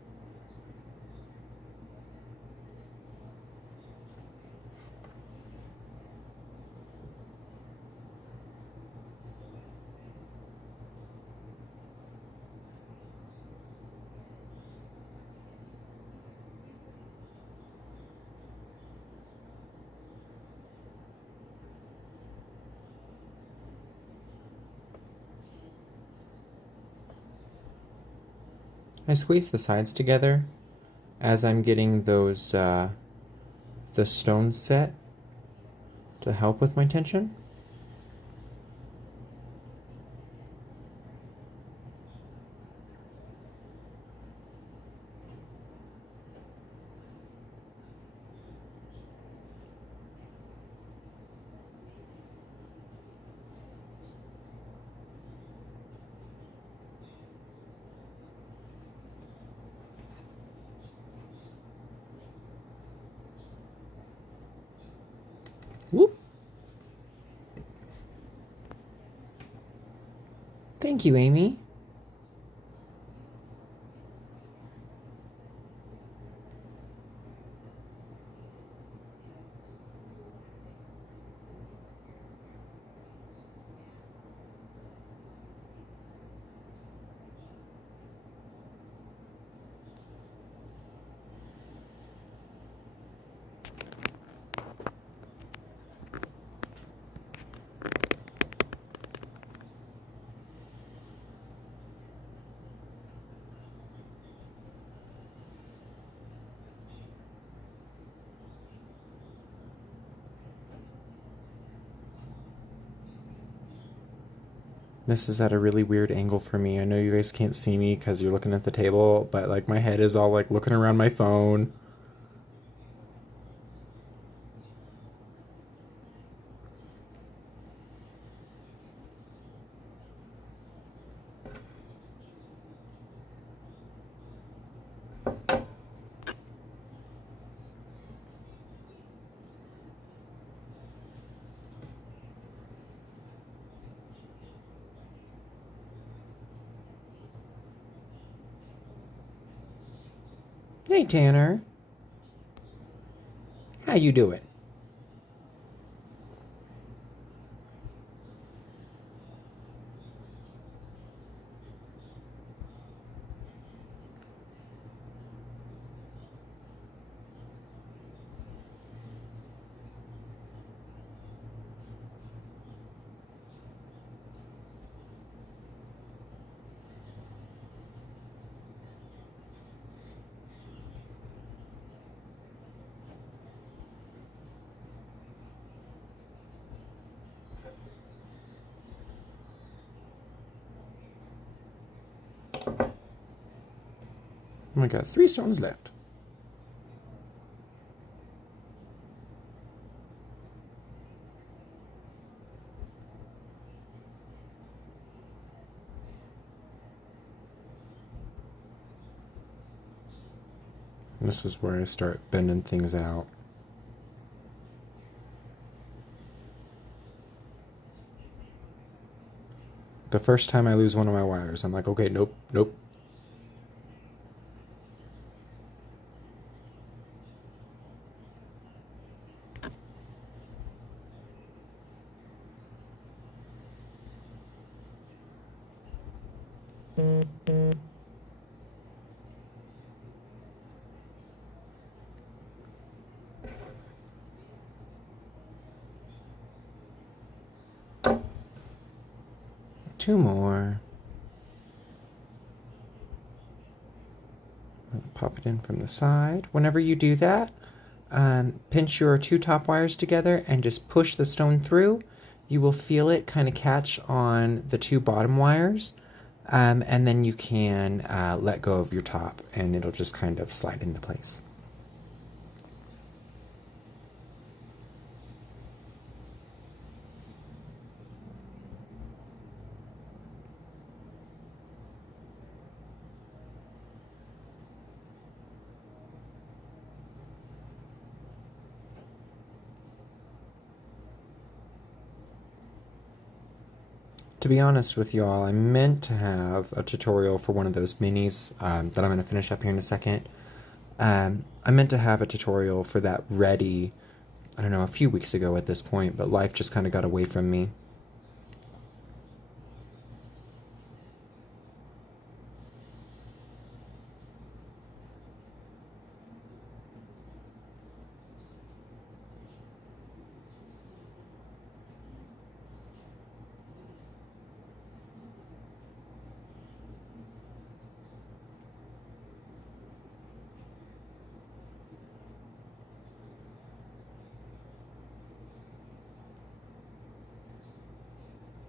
I squeeze the sides together as I'm getting those the stones set to help with my tension. Whoop. Thank you, Amy. This is at a really weird angle for me. I know you guys can't see me because you're looking at the table, but like my head is all like looking around my phone. Hey, Tanner. How you doing? I got 3 stones left. This is where I start bending things out. The first time I lose one of my wires, I'm like, okay, nope, nope. Two more. pop it in from the side. Whenever you do that, pinch your two top wires together and just push the stone through. You will feel it kind of catch on the two bottom wires, and then you can let go of your top and it'll just kind of slide into place. To be honest with y'all, I meant to have a tutorial for one of those minis that I'm going to finish up here in a second. I meant to have a tutorial for that ready, I don't know, a few weeks ago at this point, but life just kind of got away from me.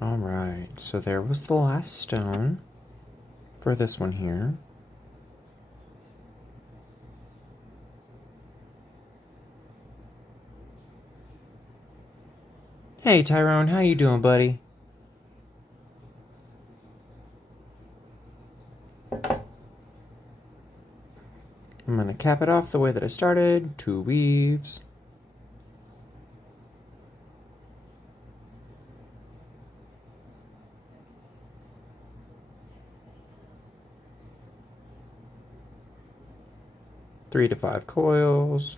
Alright, so there was the last stone for this one here. Hey Tyrone, how you doing, buddy? I'm gonna cap it off the way that I started, 2 weaves. Three to 5 coils.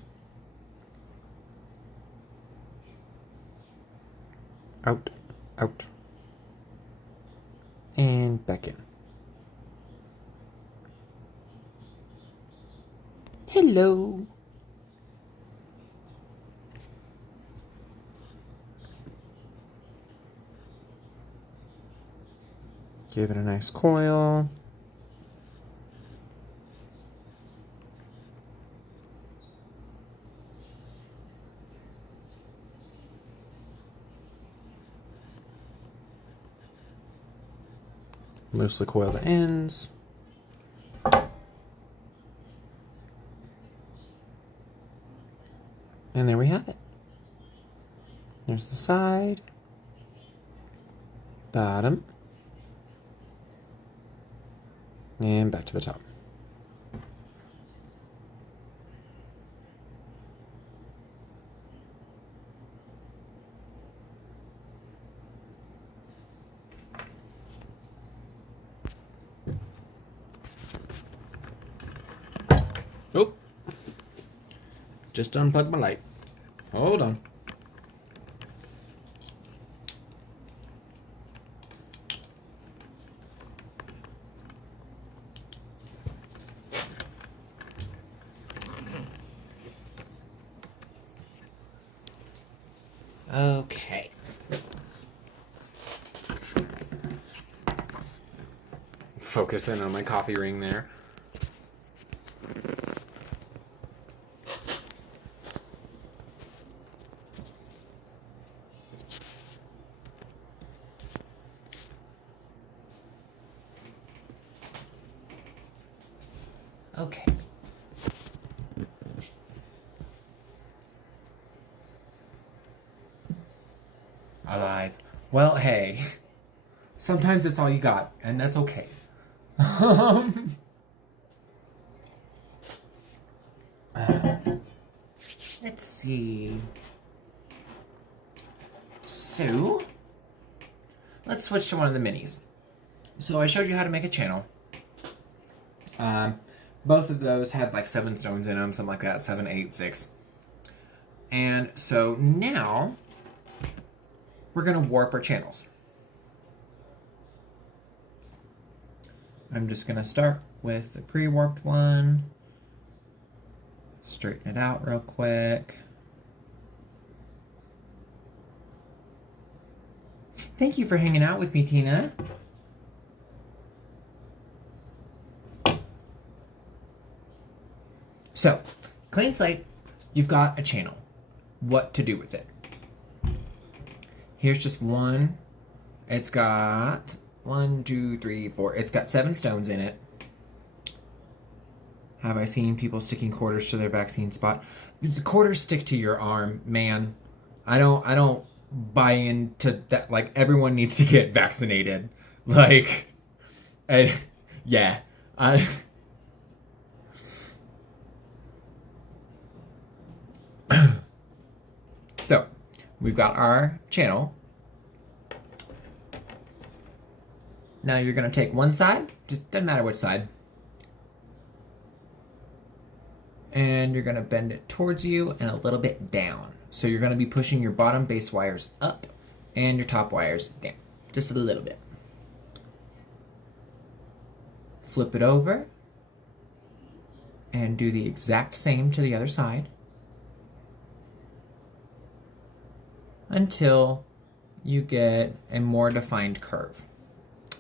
Out, out. And back in. Hello. Give it a nice coil. Loosely coil the ends. And there we have it. There's the side, bottom, and back to the top. Oh, just unplugged my light. Hold on. Okay. Focus in on my coffee ring there. Okay. Alive. Well, hey. Sometimes it's all you got, and that's okay. Let's see. So, let's switch to one of the minis. So I showed you how to make a channel. Both of those had like 7 stones in them, something like that, 7, 8, 6. And so now we're going to warp our channels. I'm just going to start with the pre-warped one. Straighten it out real quick. Thank you for hanging out with me, Tina. So, clean slate, you've got a channel. What to do with it? Here's just one. It's got 1, 2, 3, 4. It's got 7 stones in it. Have I seen people sticking quarters to their vaccine spot? Because the quarters stick to your arm, man. I don't buy into that. Like, everyone needs to get vaccinated. Like, yeah. So, we've got our channel. Now you're going to take one side, just doesn't matter which side, and you're going to bend it towards you and a little bit down. So you're going to be pushing your bottom base wires up and your top wires down, just a little bit. Flip it over and do the exact same to the other side until you get a more defined curve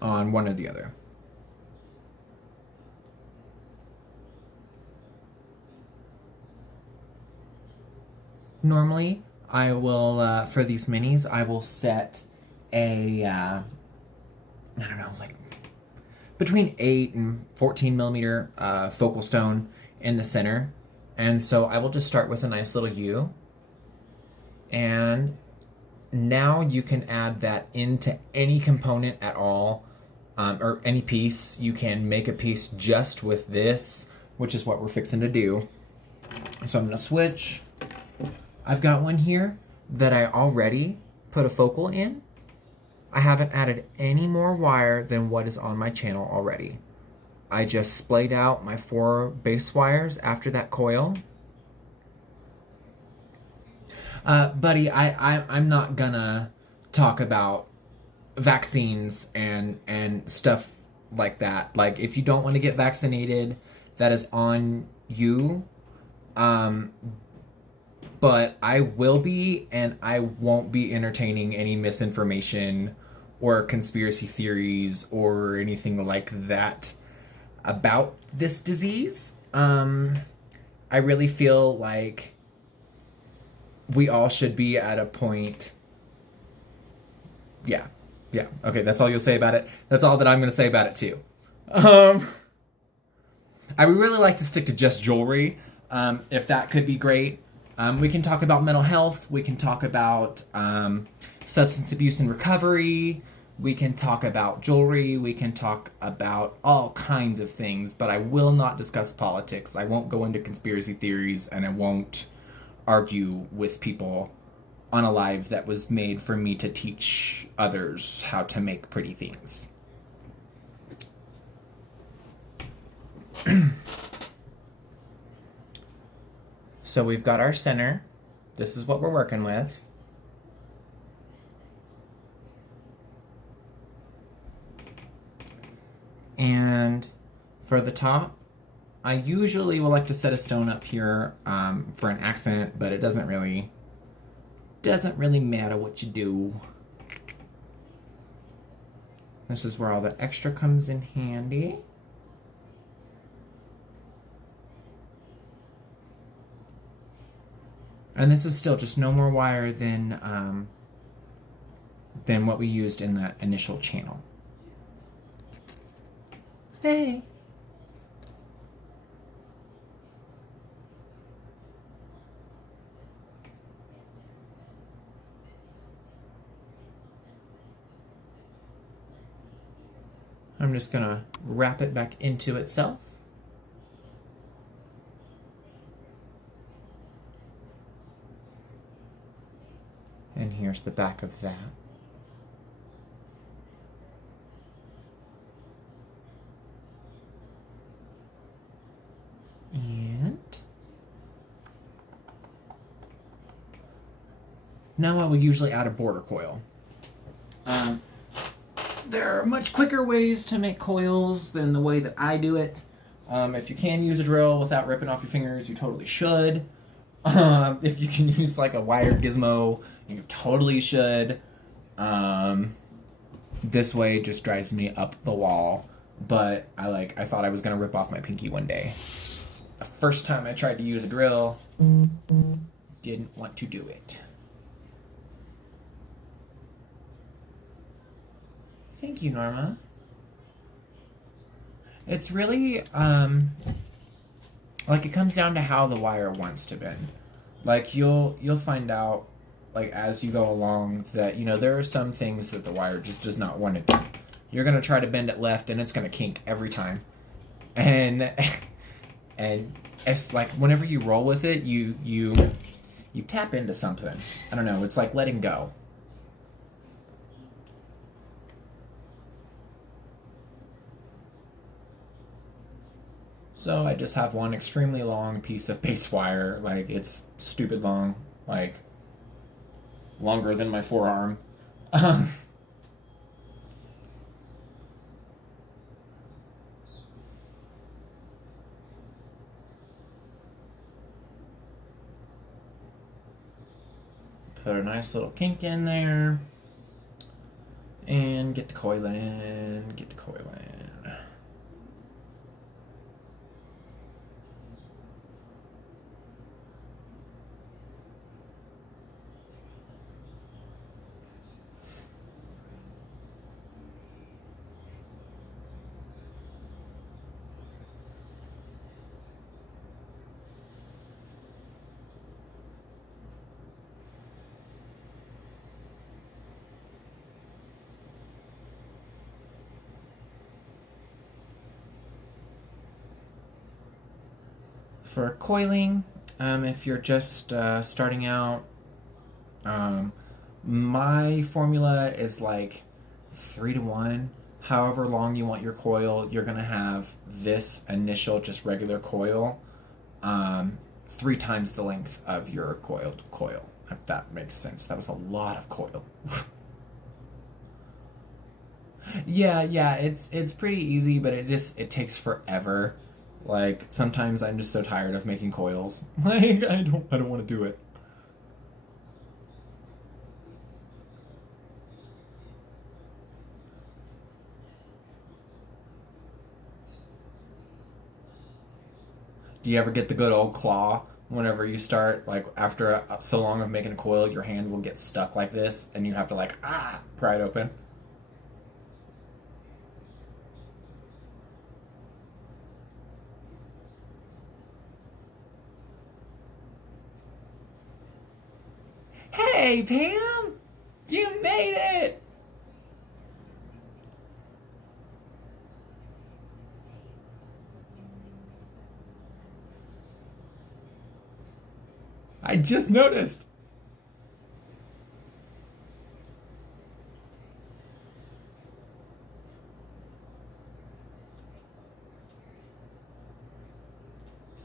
on one or the other. Normally, I will, for these minis, I will set a, I don't know, like between 8 and 14 millimeter focal stone in the center. And so I will just start with a nice little U. And now you can add that into any component at all, or any piece. You can make a piece just with this, which is what we're fixing to do. So I'm going to switch. I've got one here that I already put a focal in. I haven't added any more wire than what is on my channel already. I just splayed out my 4 base wires after that coil. Buddy, I'm not gonna talk about vaccines and stuff like that. Like, if you don't want to get vaccinated, that is on you. But I will be, and I won't be entertaining any misinformation or conspiracy theories or anything like that about this disease. I really feel like we all should be at a point. Yeah. Okay, that's all you'll say about it. That's all that I'm going to say about it too. I would really like to stick to just jewelry. If that could be great. We can talk about mental health. We can talk about substance abuse and recovery. We can talk about jewelry. We can talk about all kinds of things, but I will not discuss politics. I won't go into conspiracy theories, and I won't argue with people on a live that was made for me to teach others how to make pretty things. So we've got our center. This is what we're working with. And for the top, I usually will like to set a stone up here for an accent, but it doesn't really matter what you do. This is where all the extra comes in handy. And this is still just no more wire than what we used in that initial channel. Hey. I'm just gonna wrap it back into itself. And here's the back of that. And now I will usually add a border coil. There are much quicker ways to make coils than the way that I do it. If you can use a drill without ripping off your fingers, you totally should. If you can use like a wire gizmo, you totally should. This way just drives me up the wall. But I thought I was gonna rip off my pinky one day. first time I tried to use a drill, didn't want to do it. Thank you, Norma. It's really, like, it comes down to how the wire wants to bend. Like, you'll find out, like, as you go along that, you know, there are some things that the wire just does not want to do. You're going to try to bend it left, and it's going to kink every time. And it's like, whenever you roll with it, you tap into something. I don't know, it's like letting go. So I just have one extremely long piece of base wire, like it's stupid long, like longer than my forearm. Put a nice little kink in there, and get the coil in, get the coil in. For coiling, if you're just starting out, my formula is like 3-to-1. However long you want your coil, you're going to have this initial just regular coil 3 times the length of your coiled coil, if that makes sense. That was a lot of coil. Yeah, it's pretty easy, but it takes forever. Like, sometimes I'm just so tired of making coils. Like, I don't want to do it. Do you ever get the good old claw whenever you start, like, after so long of making a coil, your hand will get stuck like this, and you have to, like, pry it open? Hey, Pam! You made it! I just noticed!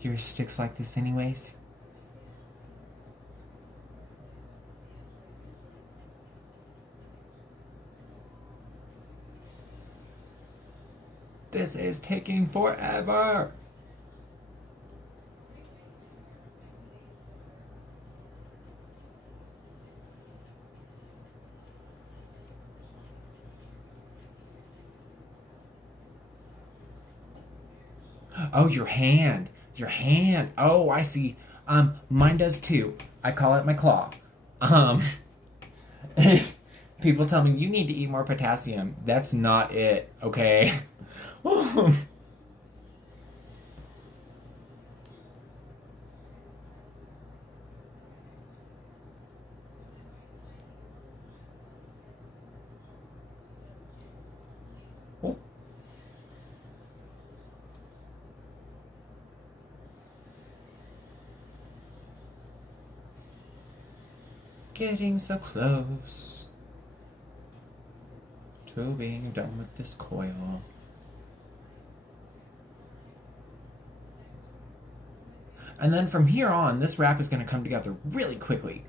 Yours sticks like this anyways? This is taking forever! Oh, your hand. Your hand. Oh, I see. Mine does too. I call it my claw. Um, People tell me you need to eat more potassium. That's not it, okay? Getting so close to being done with this coil. And then from here on, this wrap is going to come together really quickly.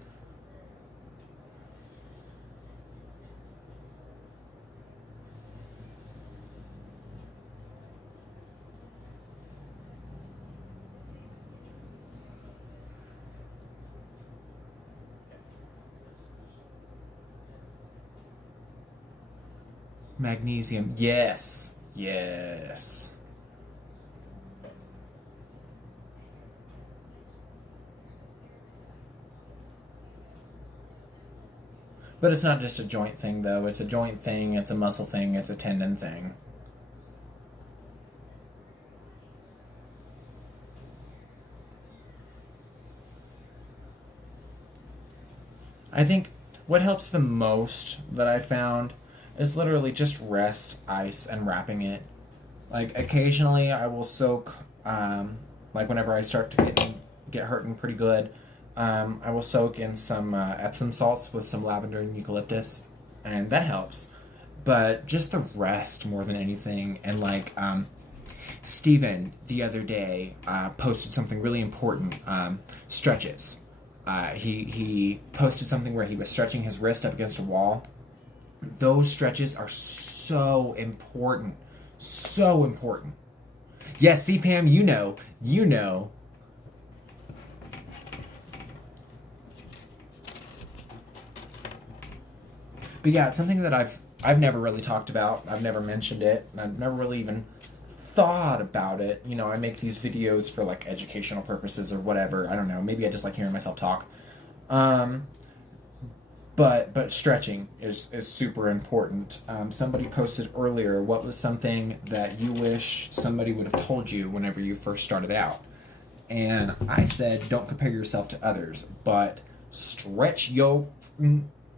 Magnesium. Yes. Yes. But it's not just a joint thing, though. It's a joint thing, it's a muscle thing, it's a tendon thing. I think what helps the most that I found is literally just rest, ice, and wrapping it. Like occasionally I will soak, like whenever I start to get hurting pretty good, I will soak in some Epsom salts with some lavender and eucalyptus, and that helps. But just the rest more than anything, and like Steven the other day posted something really important, stretches. He posted something where he was stretching his wrist up against a wall. Those stretches are so important. So important. Yes, see, Pam, you know. But yeah, it's something that I've never really talked about. I've never mentioned it. And I've never really even thought about it. You know, I make these videos for like educational purposes or whatever. I don't know. Maybe I just like hearing myself talk. But stretching is super important. Somebody posted earlier, what was something that you wish somebody would have told you whenever you first started out? And I said, don't compare yourself to others, but stretch your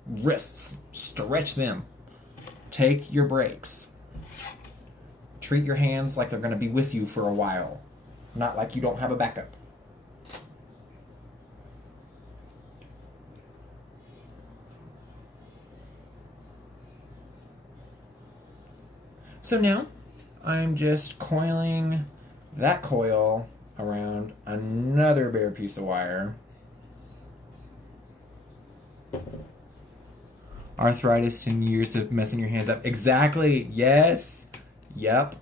wrists. Stretch them. Take your breaks. Treat your hands like they're going to be with you for a while, not like you don't have a backup. So now I'm just coiling that coil around another bare piece of wire. Arthritis and years of messing your hands up. Exactly. Yes. Yep.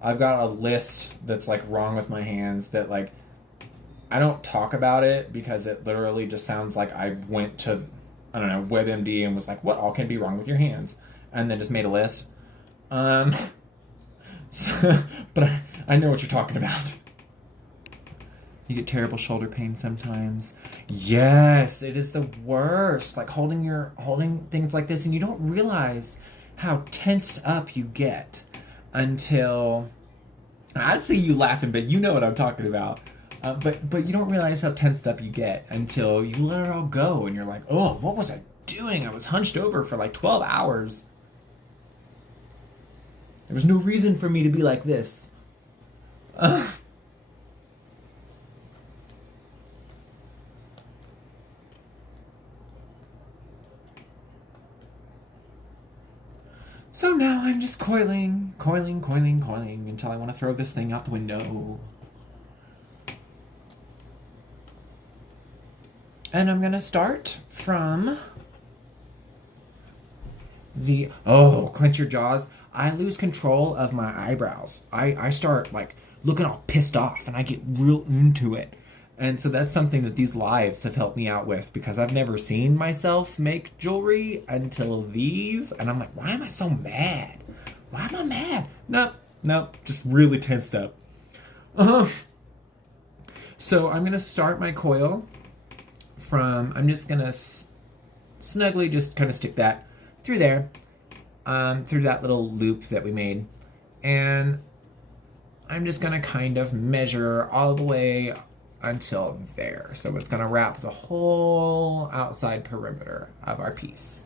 I've got a list that's like wrong with my hands that like I don't talk about it because it literally just sounds like I went to, I don't know, WebMD and was like, what all can be wrong with your hands? And then just made a list. But I know what you're talking about. You get terrible shoulder pain sometimes. Yes, it is the worst. Like holding things like this and you don't realize how tensed up you get until, I'd see you laughing, but you know what I'm talking about. But you don't realize how tensed up you get until you let it all go and you're like, oh, what was I doing? I was hunched over for like 12 hours. There was no reason for me to be like this. So now I'm just coiling until I want to throw this thing out the window. And I'm going to start from clench your jaws. I lose control of my eyebrows. I start like looking all pissed off and I get real into it. And so that's something that these lives have helped me out with because I've never seen myself make jewelry until these. And I'm like, why am I so mad? Why am I mad? Nope, just really tensed up. So I'm going to start my coil from, I'm just going to snugly just kind of stick that through there, through that little loop that we made. And I'm just going to kind of measure all the way until there. So it's going to wrap the whole outside perimeter of our piece.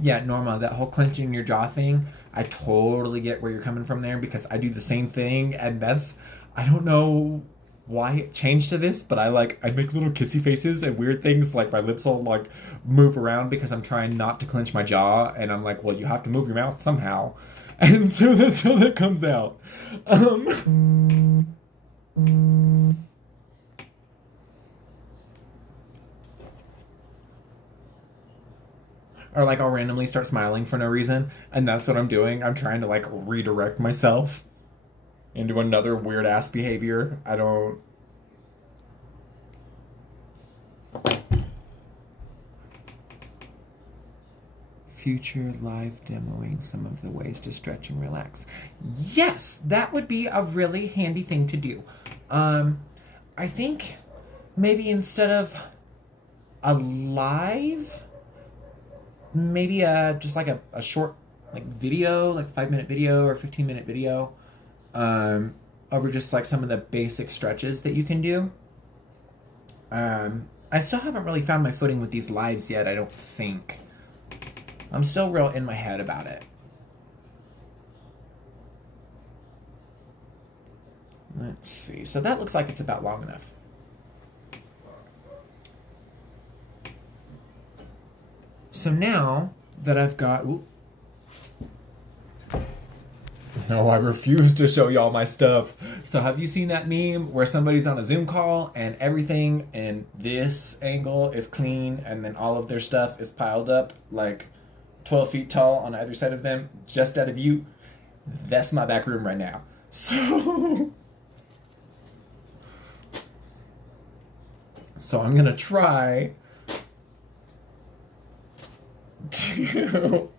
Yeah, Norma, that whole clenching your jaw thing, I totally get where you're coming from there because I do the same thing, and that's, I don't know why it changed to this, but I make little kissy faces and weird things, like my lips will like move around because I'm trying not to clench my jaw, and I'm like, well, you have to move your mouth somehow. And so that's how that comes out. or like I'll randomly start smiling for no reason, and that's what I'm doing. I'm trying to like redirect myself into another weird ass behavior. I don't. Future live demoing some of the ways to stretch and relax. Yes, that would be a really handy thing to do. I think maybe instead of a live, maybe just like a short like video, like 5-minute video or 15-minute video, over just like some of the basic stretches that you can do. I still haven't really found my footing with these lives yet, I don't think. I'm still real in my head about it. Let's see. So that looks like it's about long enough. So now that I've got... Ooh. No, I refuse to show y'all my stuff. So have you seen that meme where somebody's on a Zoom call and everything in this angle is clean and then all of their stuff is piled up like 12 feet tall on either side of them, just out of view? That's my back room right now. So I'm gonna try to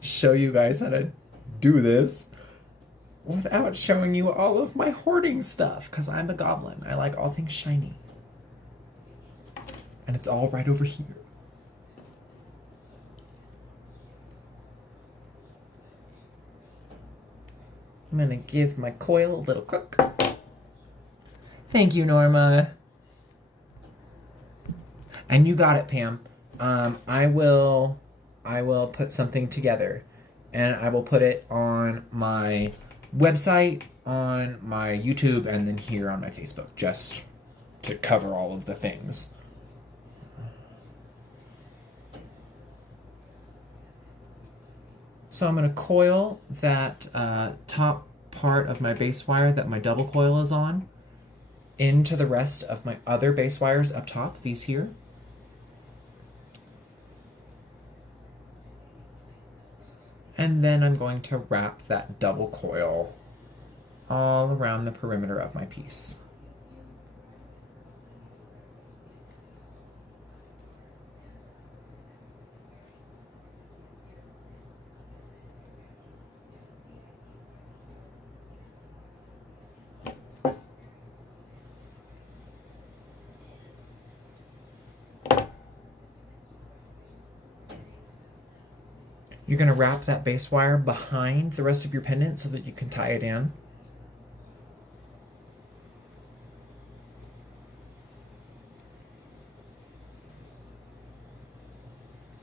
show you guys how to do this without showing you all of my hoarding stuff, because I'm a goblin. I like all things shiny. And it's all right over here. I'm gonna give my coil a little crook. Thank you, Norma. And you got it, Pam. I will put something together, and I will put it on my website, on my YouTube, and then here on my Facebook, just to cover all of the things. So I'm going to coil that top part of my base wire that my double coil is on into the rest of my other base wires up top, these here. And then I'm going to wrap that double coil all around the perimeter of my piece. You're going to wrap that base wire behind the rest of your pendant so that you can tie it in.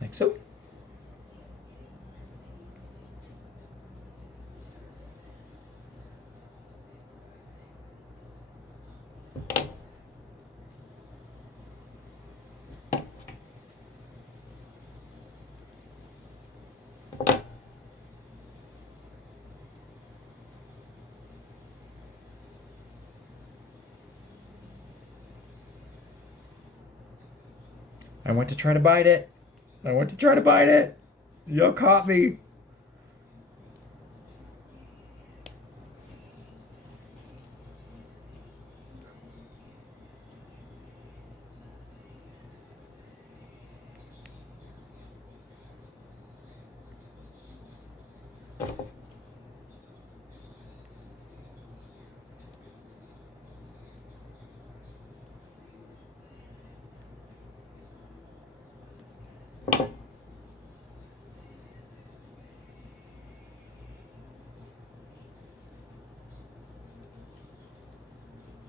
Like so. I went to try to bite it. Y'all caught me.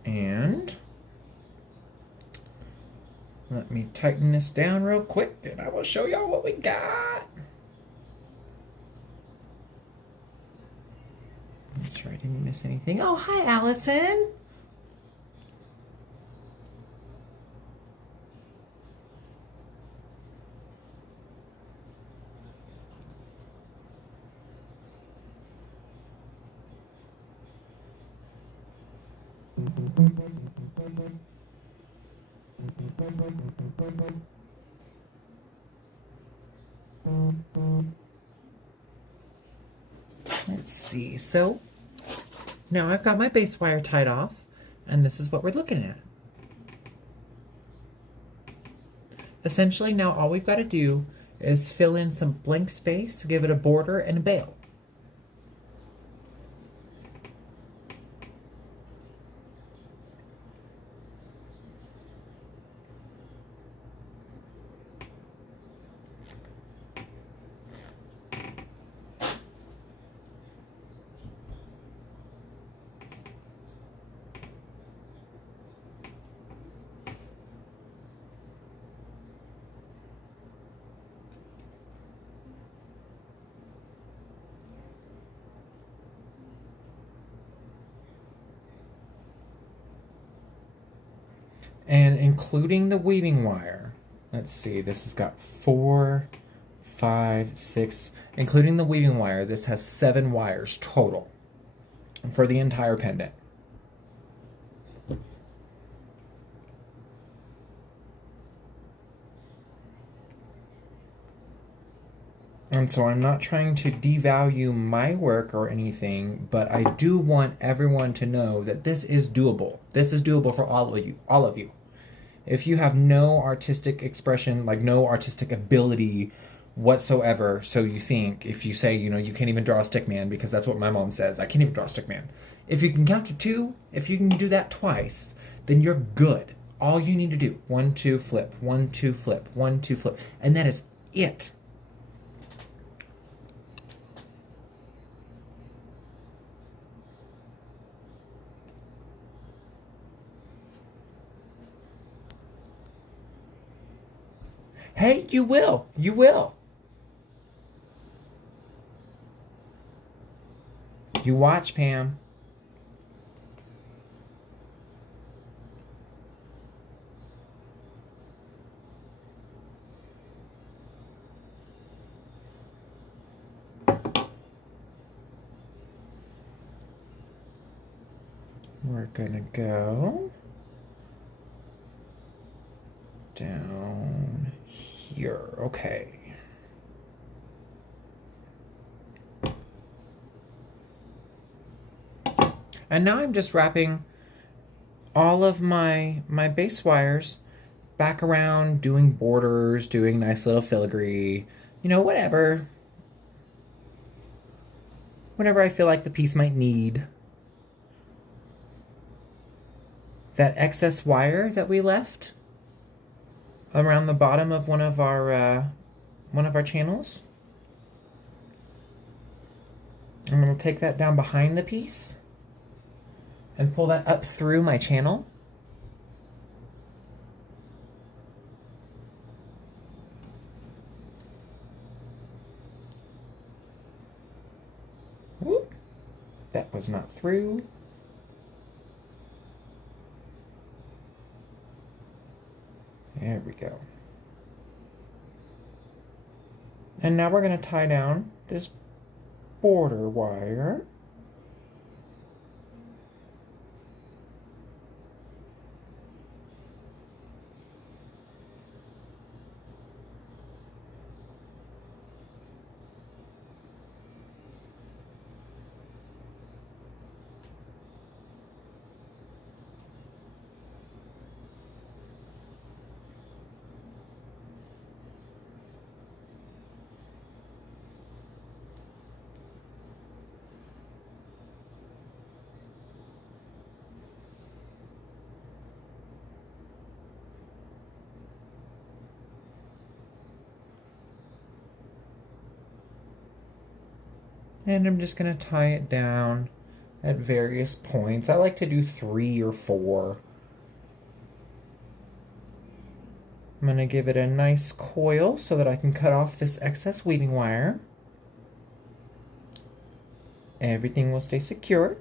And let me tighten this down real quick, and I will show y'all what we got. Make sure I didn't miss anything. Oh, hi, Allison. Let's see. So now I've got my base wire tied off, and this is what we're looking at. Essentially, now all we've got to do is fill in some blank space, give it a border and a bail. And including the weaving wire, let's see, this has got 4, 5, 6, including the weaving wire, this has 7 wires total for the entire pendant. And so I'm not trying to devalue my work or anything, but I do want everyone to know that this is doable. This is doable for all of you. If you have no artistic expression, like no artistic ability whatsoever, so you think, if you say, you know, you can't even draw a stick man, because that's what my mom says, I can't even draw a stick man. If you can count to 2, if you can do that twice, then you're good. All you need to do, 1, 2, flip, 1, 2, flip, 1, 2, flip, and that is it. Hey, you will. You will. You watch, Pam. We're gonna go down here. Okay. And now I'm just wrapping all of my base wires back around, doing borders, doing nice little filigree, you know, whatever I feel like the piece might need. That excess wire that we left around the bottom of one of our channels, I'm going to take that down behind the piece and pull that up through my channel. Whoop. That was not through. There we go. And now we're going to tie down this border wire. And I'm just going to tie it down at various points. I like to do 3 or 4. I'm going to give it a nice coil so that I can cut off this excess weaving wire. Everything will stay secure.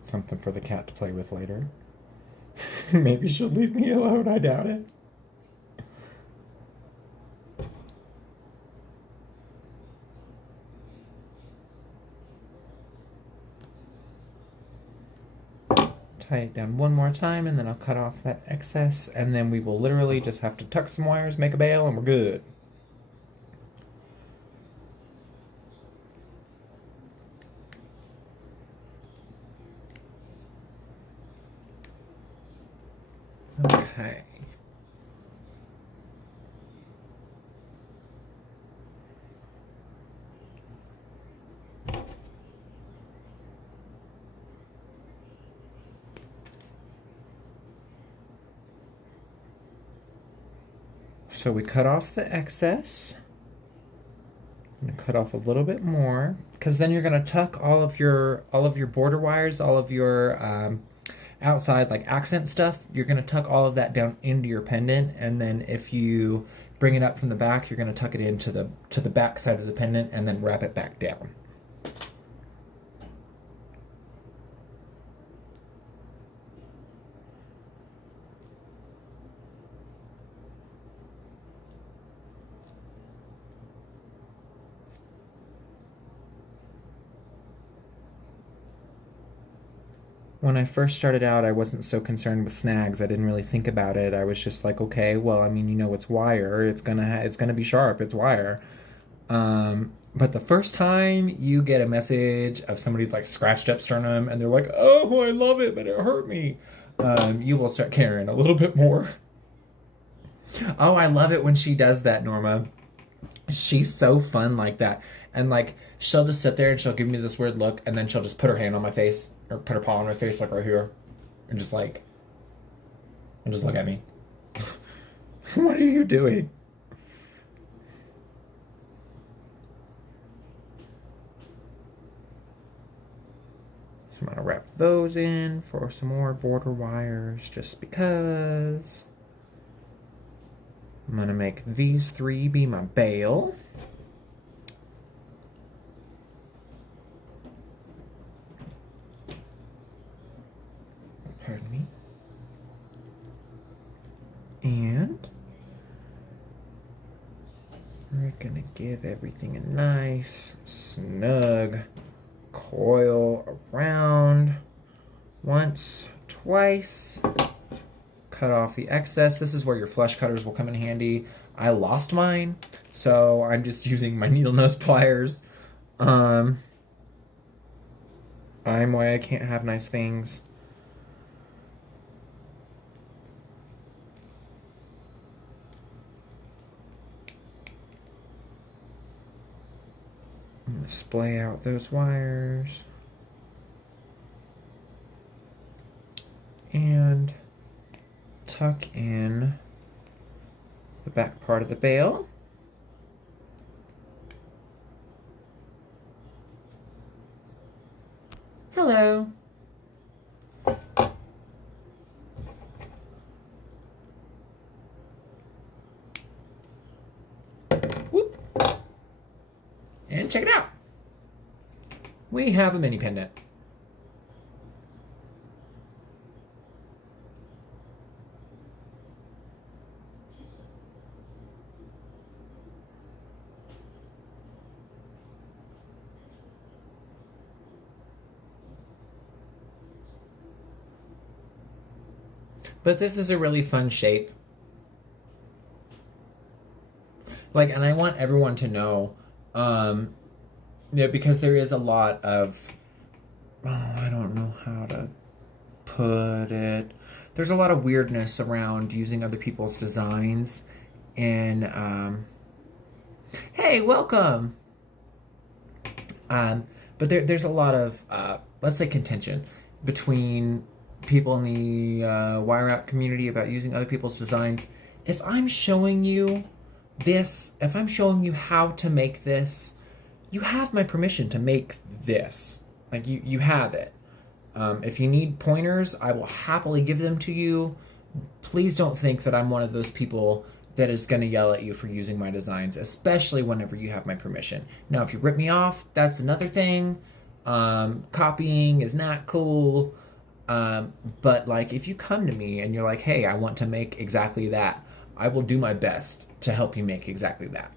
Something for the cat to play with later. Maybe she'll leave me alone. I doubt it. Tie it down one more time, and then I'll cut off that excess, and then we will literally just have to tuck some wires, make a bail, and we're good. Okay. So we cut off the excess. I'm gonna cut off a little bit more, because then you're gonna tuck all of your border wires, all of your outside like accent stuff. You're gonna tuck all of that down into your pendant, and then if you bring it up from the back, you're gonna tuck it into the back side of the pendant, and then wrap it back down. When I first started out, I wasn't so concerned with snags. I didn't really think about it. I was just like, okay, well, I mean, it's wire. It's gonna be sharp. It's wire. But the first time you get a message of somebody's like scratched up sternum and they're like, "Oh, I love it, but it hurt me," you will start caring a little bit more. Oh, I love it when she does that, Norma. She's so fun like that. And like she'll just sit there and she'll give me this weird look, and then she'll just put her hand on my face or put her paw on my face like right here, and just look at me. What are you doing? So I'm gonna wrap those in for some more border wires just because. I'm gonna make these 3 be my bail. Pardon me. And we're gonna give everything a nice, snug coil around once, twice. Cut off the excess. This is where your flush cutters will come in handy. I lost mine, so I'm just using my needle nose pliers. I'm why I can't have nice things. I'm gonna splay out those wires. And tuck in the back part of the bail. Hello. Whoop. And check it out. We have a mini pendant. But this is a really fun shape. Like, and I want everyone to know, because there is a lot of, I don't know how to put it. There's a lot of weirdness around using other people's designs, and hey, welcome. But there's a lot of, let's say, contention between people in the wire wrap community about using other people's designs. If I'm showing you this, if I'm showing you how to make this, you have my permission to make this. Like, you have it. If you need pointers, I will happily give them to you. Please don't think that I'm one of those people that is going to yell at you for using my designs, especially whenever you have my permission. Now, if you rip me off, that's another thing. Copying is not cool. But like, if you come to me and you're like, hey, I want to make exactly that, I will do my best to help you make exactly that.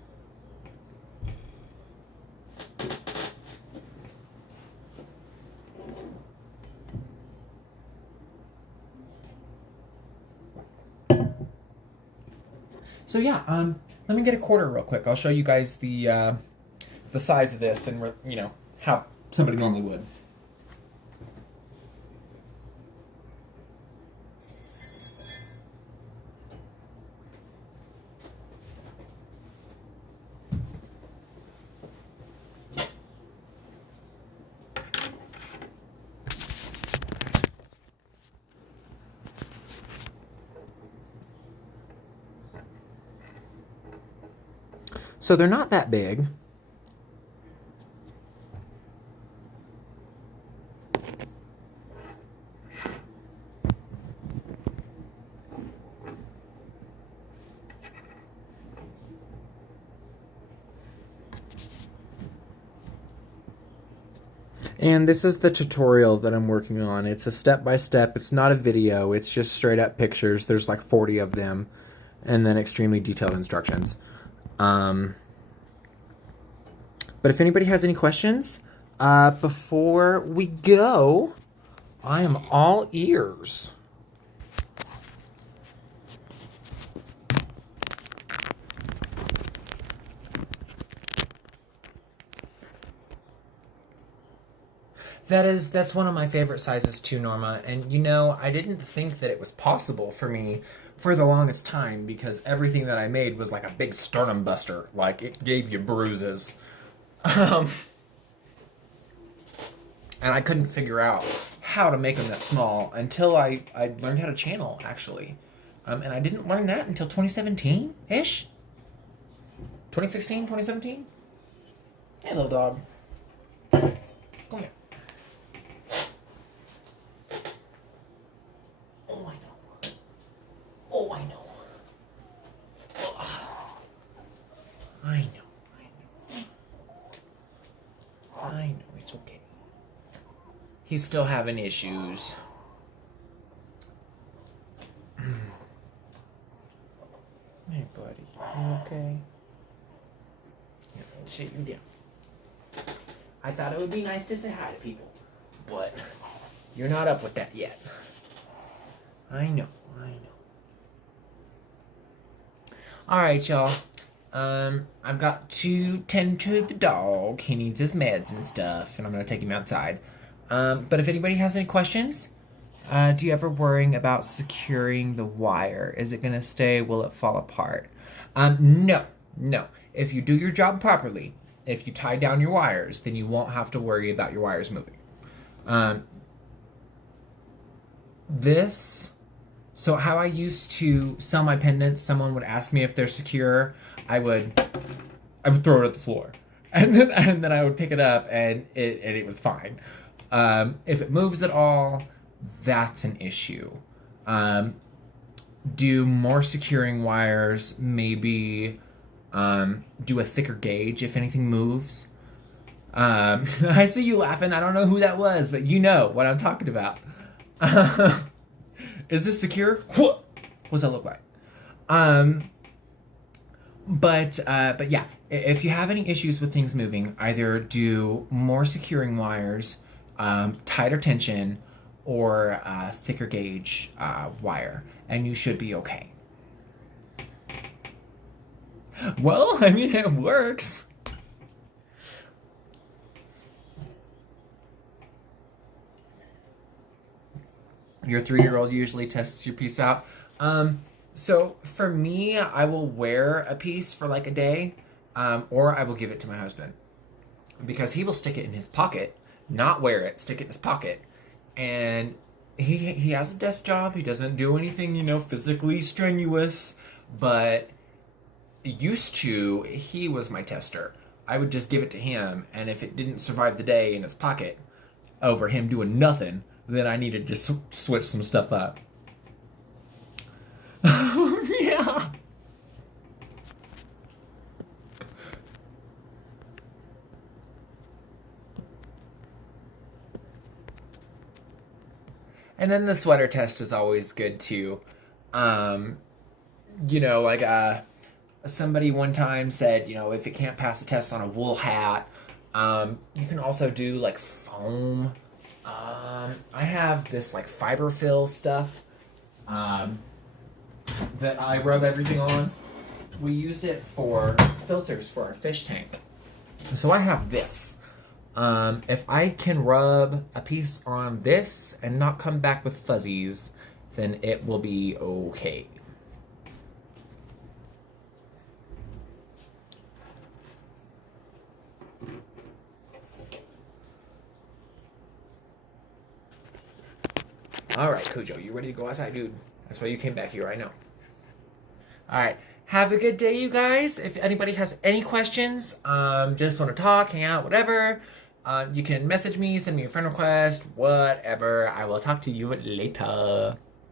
So yeah, let me get a quarter real quick. I'll show you guys the size of this and how somebody normally would. So they're not that big. And this is the tutorial that I'm working on. It's a step-by-step. It's not a video. It's just straight-up pictures. There's like 40 of them, and then extremely detailed instructions. But if anybody has any questions, before we go, I am all ears. That's one of my favorite sizes too, Norma. And I didn't think that it was possible for me for the longest time, because everything that I made was like a big sternum buster. Like, it gave you bruises. And I couldn't figure out how to make them that small until I learned how to channel, actually. And I didn't learn that until 2017-ish? 2016, 2017? Hey, little dog. Come here. Oh, I know. Oh, I know. Oh, I know. I know, it's okay. He's still having issues. Hey, buddy. You okay? Here, let me sit you down. I thought it would be nice to say hi to people, but you're not up with that yet. I know. Alright, y'all. I've got to tend to the dog. He needs his meds and stuff, and I'm going to take him outside. But if anybody has any questions, do you ever worrying about securing the wire? Is it going to stay? Will it fall apart? No. If you do your job properly, if you tie down your wires, then you won't have to worry about your wires moving. So how I used to sell my pendants, someone would ask me if they're secure. I would throw it at the floor, and then I would pick it up, and it was fine. If it moves at all, that's an issue. Do more securing wires, maybe do a thicker gauge if anything moves. I see you laughing. I don't know who that was, but you know what I'm talking about. Is this secure? What does that look like? But yeah, if you have any issues with things moving, either do more securing wires, tighter tension, or thicker gauge wire, and you should be okay. Well, I mean, it works. Your 3-year-old usually tests your piece out. So for me, I will wear a piece for like a day, or I will give it to my husband, because he will stick it in his pocket, not wear it, stick it in his pocket. And he has a desk job. He doesn't do anything, physically strenuous, but used to, he was my tester. I would just give it to him, and if it didn't survive the day in his pocket over him doing nothing, then I needed to switch some stuff up. Yeah. And then the sweater test is always good too. Um, like somebody one time said, if it can't pass the test on a wool hat, you can also do like foam. I have this like fiberfill stuff that I rub everything on. We used it for filters for our fish tank. So I have this. If I can rub a piece on this and not come back with fuzzies, then it will be okay. All right, Cujo, you ready to go outside, dude? That's why you came back here, I know. All right, have a good day, you guys. If anybody has any questions, just want to talk, hang out, whatever, you can message me, send me a friend request, whatever. I will talk to you later.